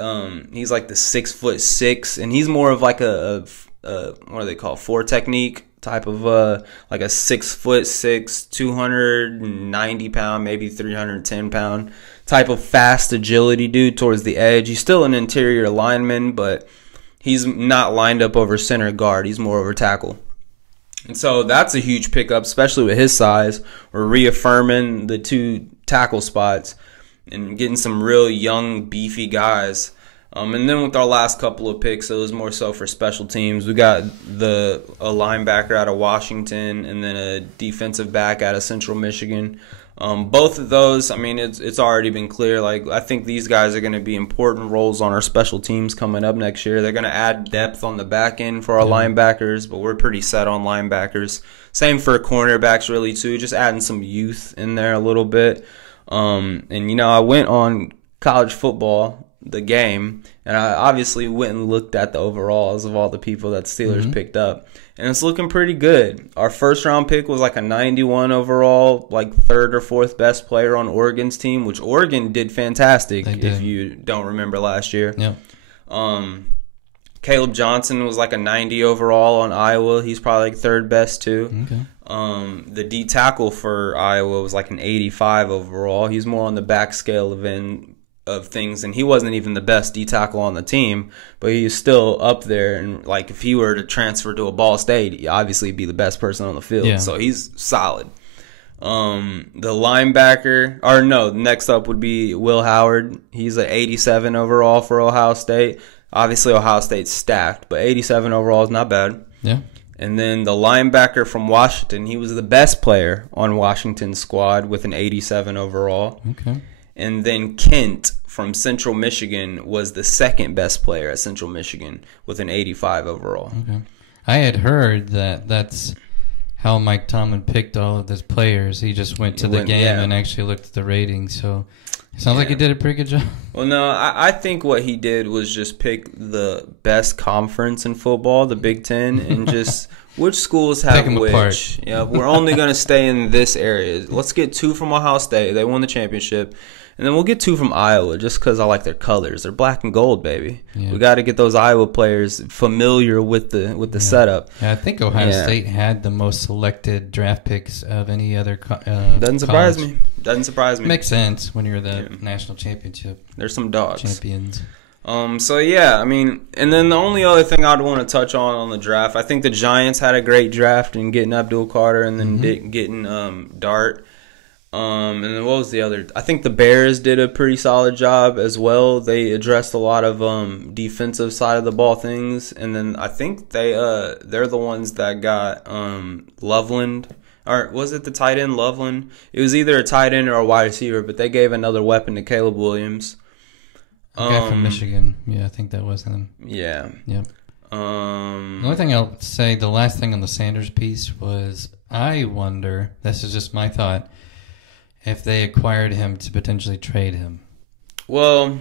he's like the 6'6", and he's more of like a what do they call, 4 technique type of like a 6'6", 290-pound, maybe 310-pound type of fast agility dude towards the edge. He's still an interior lineman, but he's not lined up over center guard. He's more over tackle. And so that's a huge pickup, especially with his size. We're reaffirming the 2 tackle spots and getting some real young, beefy guys. And then with our last couple of picks, it was more so for special teams. We got a linebacker out of Washington and then a defensive back out of Central Michigan. Both of those, I mean, it's already been clear. Like, I think these guys are going to be important roles on our special teams coming up next year. They're going to add depth on the back end for our linebackers, but we're pretty set on linebackers. Same for cornerbacks, really, too. Just adding some youth in there a little bit. And, you know, I went on college football, the game, and I obviously went and looked at the overalls of all the people that Steelers picked up, and it's looking pretty good. Our first round pick was like a 91 overall, like 3rd or 4th best player on Oregon's team, which Oregon did fantastic. If you don't remember last year. Caleb Johnson was like a 90 overall on Iowa. He's probably like 3rd best too. The D tackle for Iowa was like an 85 overall. He's more on the back scale of things, and he wasn't even the best D tackle on the team, but he's still up there. And like, if he were to transfer to a Ball State, he'd obviously be the best person on the field. So he's solid. The linebacker, or no, next up would be Will Howard. He's an 87 overall for Ohio State. Obviously, Ohio State's stacked, but 87 overall is not bad. And then the linebacker from Washington, he was the best player on Washington's squad with an 87 overall. And then Kent from Central Michigan was the 2nd best player at Central Michigan with an 85 overall. I had heard that that's how Mike Tomlin picked all of his players. He just went to the game and actually looked at the ratings. So it sounds like he did a pretty good job. Well, no, I think what he did was just pick the best conference in football, the Big Ten, and just which schools have which. Yeah, we're only going to stay in this area. Let's get 2 from Ohio State. They won the championship. And then we'll get 2 from Iowa just because I like their colors. They're black and gold, baby. We got to get those Iowa players familiar with the setup. I think Ohio State had the most selected draft picks of any other Doesn't surprise me. Doesn't surprise me. Makes sense when you're the national championship. There's some dogs. Champions. So, yeah, I mean, and then the only other thing I'd want to touch on the draft, I think the Giants had a great draft in getting Abdul Carter and then getting Dart. And then what was the other? I think the Bears did a pretty solid job as well. They addressed a lot of defensive side of the ball things, and then I think they're the ones that got Loveland, or was it the tight end Loveland? It was either a tight end or a wide receiver, but they gave another weapon to Caleb Williams. The guy from Michigan. Yeah, I think that was him. Yeah. Yep. The only thing I'll say, the last thing on the Sanders piece was, I wonder, this is just my thought, if they acquired him to potentially trade him. Well,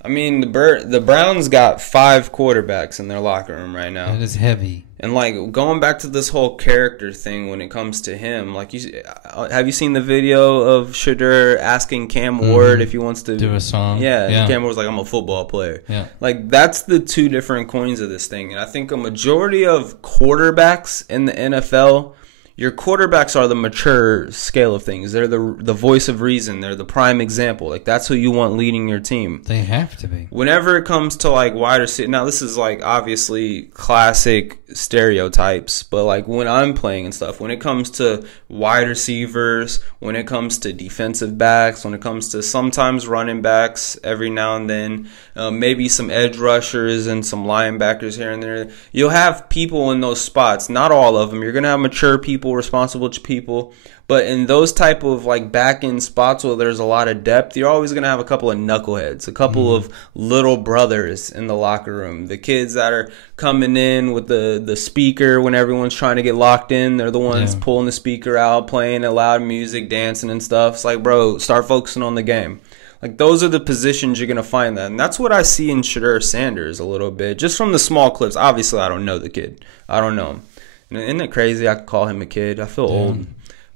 I mean, the Browns got 5 quarterbacks in their locker room right now. It is heavy. And, like, going back to this whole character thing when it comes to him, like, have you seen the video of Shadur asking Cam Ward if he wants to do a song? Yeah. Cam Ward's like, I'm a football player. Yeah. Like, that's the 2 different coins of this thing. And I think a majority of quarterbacks in the NFL, your quarterbacks are the mature scale of things. They're the voice of reason. They're the prime example. Like, that's who you want leading your team. They have to be. Whenever it comes to, like, wide receiver, now this is, like, obviously classic stereotypes, but, like, when I'm playing and stuff, when it comes to wide receivers, when it comes to defensive backs, when it comes to sometimes running backs every now and then, maybe some edge rushers and some linebackers here and there, you'll have people in those spots. Not all of them. You're going to have mature people people, responsible people. But in those type of like back end spots where there's a lot of depth, you're always going to have a couple of knuckleheads, a couple of little brothers in the locker room. The kids that are coming in with the speaker when everyone's trying to get locked in, they're the ones pulling the speaker out, playing loud music, dancing and stuff. It's like, bro, start focusing on the game. Like, those are the positions you're going to find that. And that's what I see in Shedeur Sanders a little bit, just from the small clips. Obviously, I don't know the kid. I don't know him. And isn't it crazy I could call him a kid? I feel old.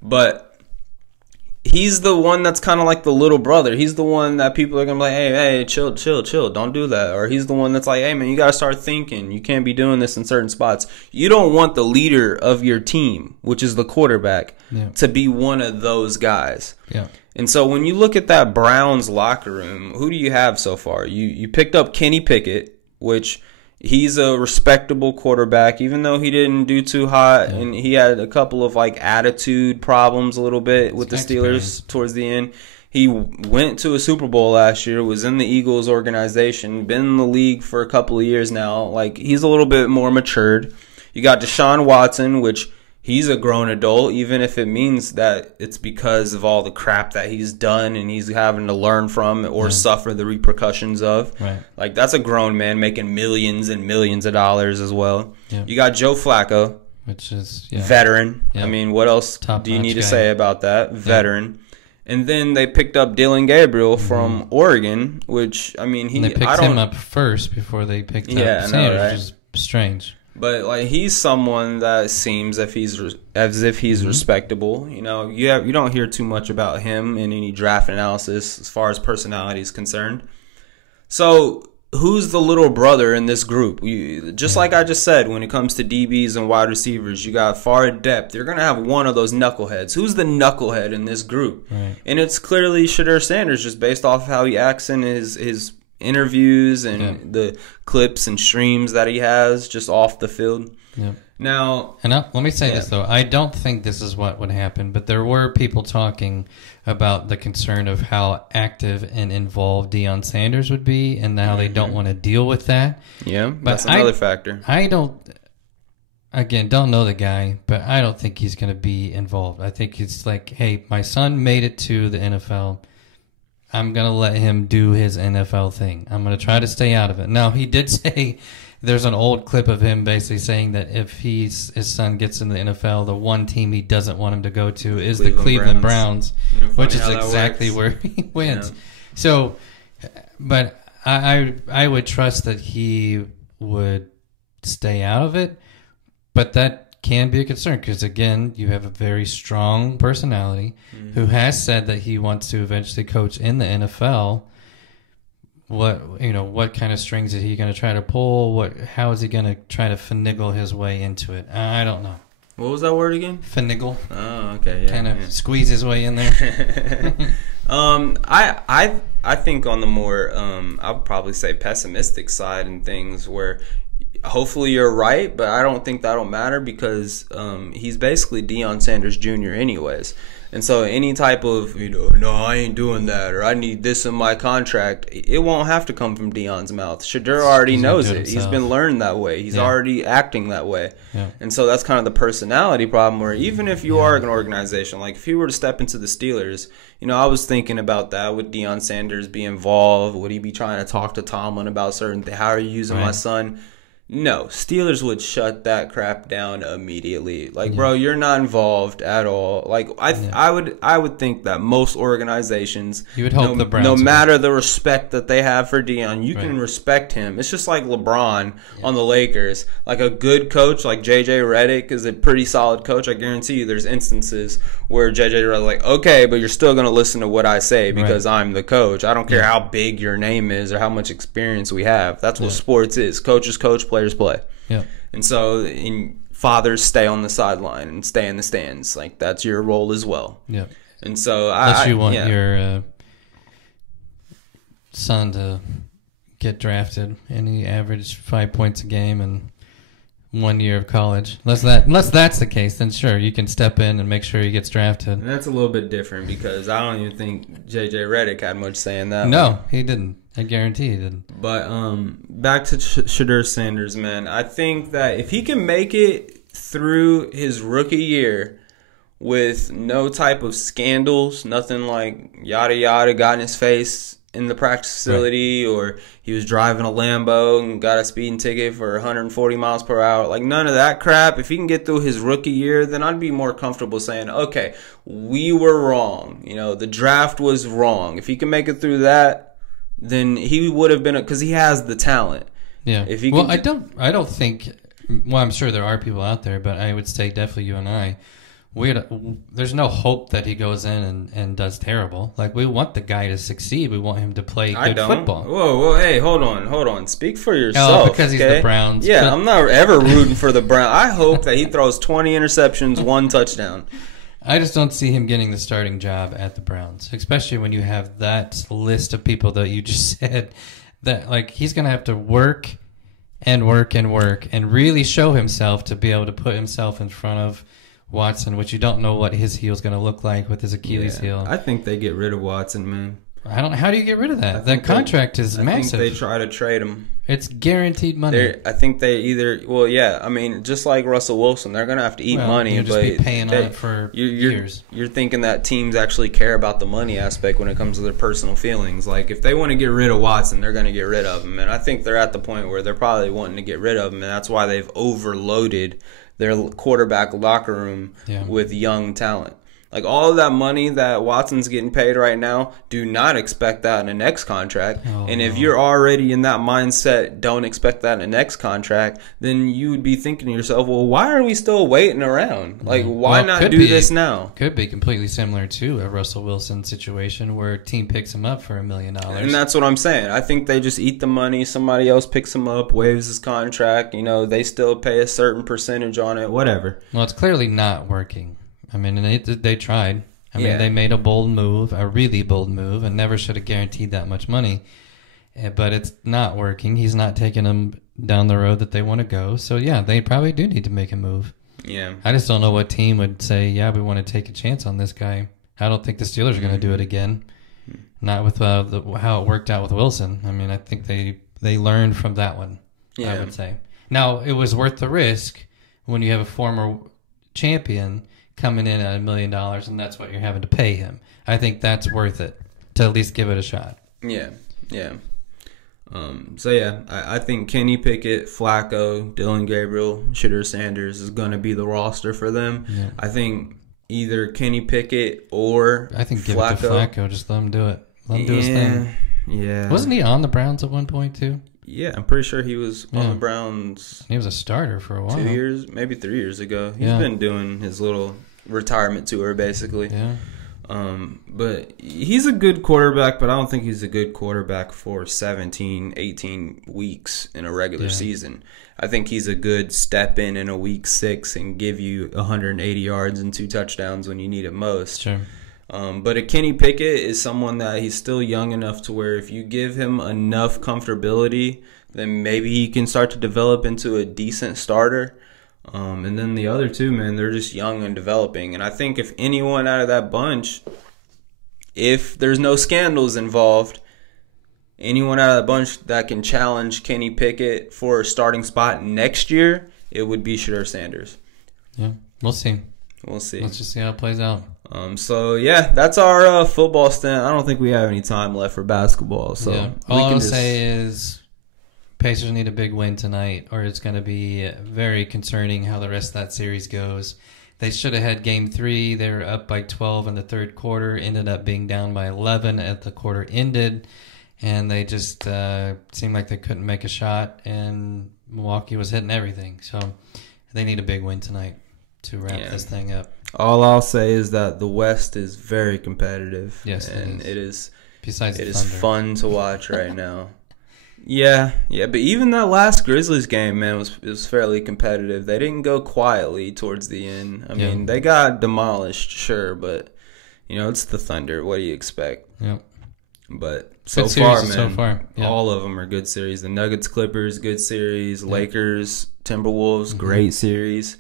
But he's the one that's kind of like the little brother. He's the one that people are going to be like, hey, chill, don't do that. Or he's the one that's like, hey, man, you got to start thinking. You can't be doing this in certain spots. You don't want the leader of your team, which is the quarterback, to be one of those guys. Yeah. And so when you look at that Browns locker room, who do you have so far? You picked up Kenny Pickett, which he's a respectable quarterback, even though he didn't do too hot, and he had a couple of like attitude problems a little bit with the Steelers towards the end. He went to a Super Bowl last year, was in the Eagles organization, been in the league for a couple of years now. Like, he's a little bit more matured. You got Deshaun Watson, which he's a grown adult, even if it means that it's because of all the crap that he's done and he's having to learn from or suffer the repercussions of. Right. Like, that's a grown man making millions and millions of dollars as well. Yep. You got Joe Flacco, which is veteran. Yep. I mean, what else do you need to say about that? Veteran. And then they picked up Dylan Gabriel from Oregon, which, I mean, they picked him up first before they picked up Sanders, which is strange. But like, he's someone that seems as if he's respectable. You know, you don't hear too much about him in any draft analysis as far as personality is concerned. So who's the little brother in this group? Like I just said, when it comes to DBs and wide receivers, you got far depth. You're gonna have one of those knuckleheads. Who's the knucklehead in this group? Right. And it's clearly Shedeur Sanders, just based off how he acts in his interviews and the clips and streams that he has just off the field. Yeah. Now, and let me say this, though. I don't think this is what would happen, but there were people talking about the concern of how active and involved Deion Sanders would be and how they don't want to deal with that. Yeah, but that's another factor. I don't know the guy, but I don't think he's going to be involved. I think it's like, hey, my son made it to the NFL. I'm going to let him do his NFL thing. I'm going to try to stay out of it. Now, he did say, there's an old clip of him basically saying that if his son gets in the NFL, the one team he doesn't want him to go to is the Cleveland Browns, which is exactly where he went. Yeah. So, but I would trust that he would stay out of it, but that can be a concern because, again, you have a very strong personality who has said that he wants to eventually coach in the NFL. What kind of strings is he going to try to pull? How is he going to try to finagle his way into it? I don't know. What was that word again? Finagle. Oh, okay. Yeah. Kind of squeeze his way in there. I think on the more I would probably say pessimistic side and things where hopefully you're right, but I don't think that'll matter because he's basically Deion Sanders Jr. anyways. And so any type of, no, I ain't doing that, or I need this in my contract, it won't have to come from Deion's mouth. Shedeur already knows it. He's been learned that way. He's already acting that way. Yeah. And so that's kind of the personality problem where even if you are an organization, like if he were to step into the Steelers, I was thinking about that. Would Deion Sanders be involved? Would he be trying to talk to Tomlin about certain things? How are you using my son? No, Steelers would shut that crap down immediately. Like, bro, you're not involved at all. Like, I would think that most organizations, you would hope the Browns no matter the respect that they have for Deion, you can respect him. It's just like LeBron on the Lakers. Like a good coach, like JJ Redick is a pretty solid coach. I guarantee you, there's instances where JJ Redick's like, okay, but you're still gonna listen to what I say because I'm the coach. I don't care how big your name is or how much experience we have. That's what sports is. Coaches coach, players play. Yeah. And so fathers stay on the sideline and stay in the stands. Like, that's your role as well. Yeah. And so unless you want your son to get drafted and he averaged 5 points a game and 1 year of college. Unless that's the case, then sure, you can step in and make sure he gets drafted. And that's a little bit different because I don't even think JJ Redick had much say in that. No, he didn't. I guarantee he didn't. But back to Shedeur Sanders, man. I think that if he can make it through his rookie year with no type of scandals, nothing like yada yada got in his face in the practice facility, or he was driving a Lambo and got a speeding ticket for 140 miles per hour. Like, none of that crap. If he can get through his rookie year, then I'd be more comfortable saying, okay, we were wrong. You know, the draft was wrong. If he can make it through that, then he would have been, because he has the talent. Yeah. If he well, can, I don't think. Well, I'm sure there are people out there, but I would say definitely you and I. There's no hope that he goes in and does terrible. Like, we want the guy to succeed. We want him to play good football. Whoa, hey, hold on. Speak for yourself. Oh, because he's the Browns. Yeah, I'm not ever rooting for the Browns. I hope that he throws 20 interceptions, 1 touchdown. I just don't see him getting the starting job at the Browns, especially when you have that list of people that you just said that, like, he's going to have to work and really show himself to be able to put himself in front of Watson, which you don't know what his heel's going to look like with his Achilles heel. I think they get rid of Watson, man. I don't. How do you get rid of that? That contract is massive. I think they try to trade him. It's guaranteed money. I think they either. Well, yeah. I mean, just like Russell Wilson, they're going to have to eat money. You'll just be paying on it for years. You're thinking that teams actually care about the money aspect when it comes to their personal feelings. Like, if they want to get rid of Watson, they're going to get rid of him. And I think they're at the point where they're probably wanting to get rid of him, and that's why they've overloaded their quarterback locker room with young talent. Like, all of that money that Watson's getting paid right now, do not expect that in the next contract. If you're already in that mindset, don't expect that in the next contract, then you would be thinking to yourself, well, why are we still waiting around? Like, why not do this now? Could be completely similar to a Russell Wilson situation where a team picks him up for $1 million. And that's what I'm saying. I think they just eat the money. Somebody else picks him up, waives his contract. You know, they still pay a certain percentage on it, whatever. Well, it's clearly not working. I mean, they tried. I mean, they made a bold move, a really bold move, and never should have guaranteed that much money. But it's not working. He's not taking them down the road that they want to go. So, yeah, they probably do need to make a move. Yeah. I just don't know what team would say, yeah, we want to take a chance on this guy. I don't think the Steelers are going to do it again. Not with how it worked out with Wilson. I mean, I think they learned from that one, I would say. Now, it was worth the risk when you have a former champion coming in at $1 million, and that's what you're having to pay him. I think that's worth it to at least give it a shot. Yeah. I think Kenny Pickett, Flacco, Dylan Gabriel, Shedeur Sanders is going to be the roster for them. Yeah. I think either Kenny Pickett or I think Flacco. Give it to Flacco. Just let him do it. Let him do his thing. Yeah. Wasn't he on the Browns at one point too? Yeah, I'm pretty sure he was on the Browns. He was a starter for a while. 2 years, maybe 3 years ago. He's been doing his little retirement tour, basically. Yeah. But he's a good quarterback, but I don't think he's a good quarterback for 17, 18 weeks in a regular season. I think he's a good step in a week 6 and give you 180 yards and 2 touchdowns when you need it most. Sure. But a Kenny Pickett is someone that he's still young enough to where if you give him enough comfortability, then maybe he can start to develop into a decent starter. And then the other two, man, they're just young and developing. And I think if anyone out of that bunch, if there's no scandals involved, anyone out of that bunch that can challenge Kenny Pickett for a starting spot next year, it would be Shedeur Sanders. Yeah, we'll see. Let's just see how it plays out. That's our football stint. I don't think we have any time left for basketball. So all I'll say is Pacers need a big win tonight, or it's going to be very concerning how the rest of that series goes. They should have had Game 3. They were up by 12 in the third quarter, ended up being down by 11 at the quarter ended, and they just seemed like they couldn't make a shot, and Milwaukee was hitting everything. So they need a big win tonight to wrap this thing up. All I'll say is that the West is very competitive. Yes, and it is. Besides, it is fun to watch right now. Yeah, but even that last Grizzlies game, man, was fairly competitive. They didn't go quietly towards the end. I mean, they got demolished, sure, but it's the Thunder. What do you expect? Yep. But so far, all of them are good series. The Nuggets, Clippers, good series. Lakers, Timberwolves, great series.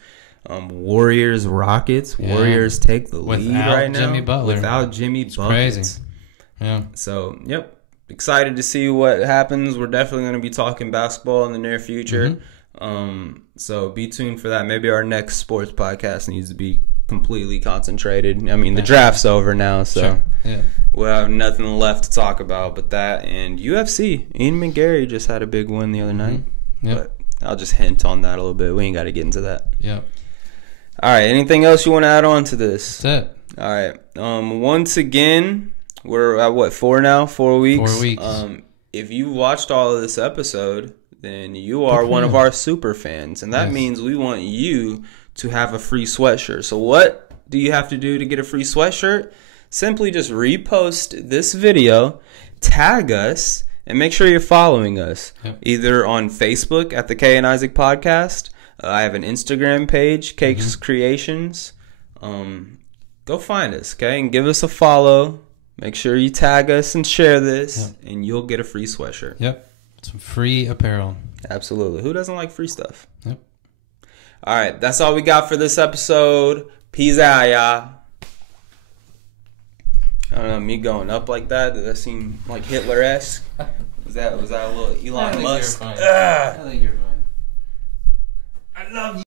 Warriors, Rockets. Warriors take the lead right now. Without Jimmy Butler. Crazy. Yeah. So, yep. Excited to see what happens. We're definitely going to be talking basketball in the near future. So be tuned for that. Maybe our next sports podcast needs to be completely concentrated. I mean, the draft's over now, so Sure. Yeah. we'll have nothing left to talk about but that. And UFC. Ian McGarry just had a big win the other night. Yep. But I'll just hint on that a little bit. We ain't got to get into that. Yep. All right. Anything else you want to add on to this? That's it. All right. Once again, we're at what, 4 now? 4 weeks? 4 weeks. If you watched all of this episode, then you are one of our super fans. And that means we want you to have a free sweatshirt. So what do you have to do to get a free sweatshirt? Simply just repost this video, tag us, and make sure you're following us. Yep. Either on Facebook at the Kay and Isaac Podcast. I have an Instagram page, Cakes Creations. Go find us, okay? And give us a follow. Make sure you tag us and share this, and you'll get a free sweatshirt. Yep. Some free apparel. Absolutely. Who doesn't like free stuff? Yep. All right. That's all we got for this episode. Peace out, y'all. I don't know, me going up like that, did that seem like Hitler-esque? Was that a little Elon Musk? I think you're fine. I think you're fine. I love you.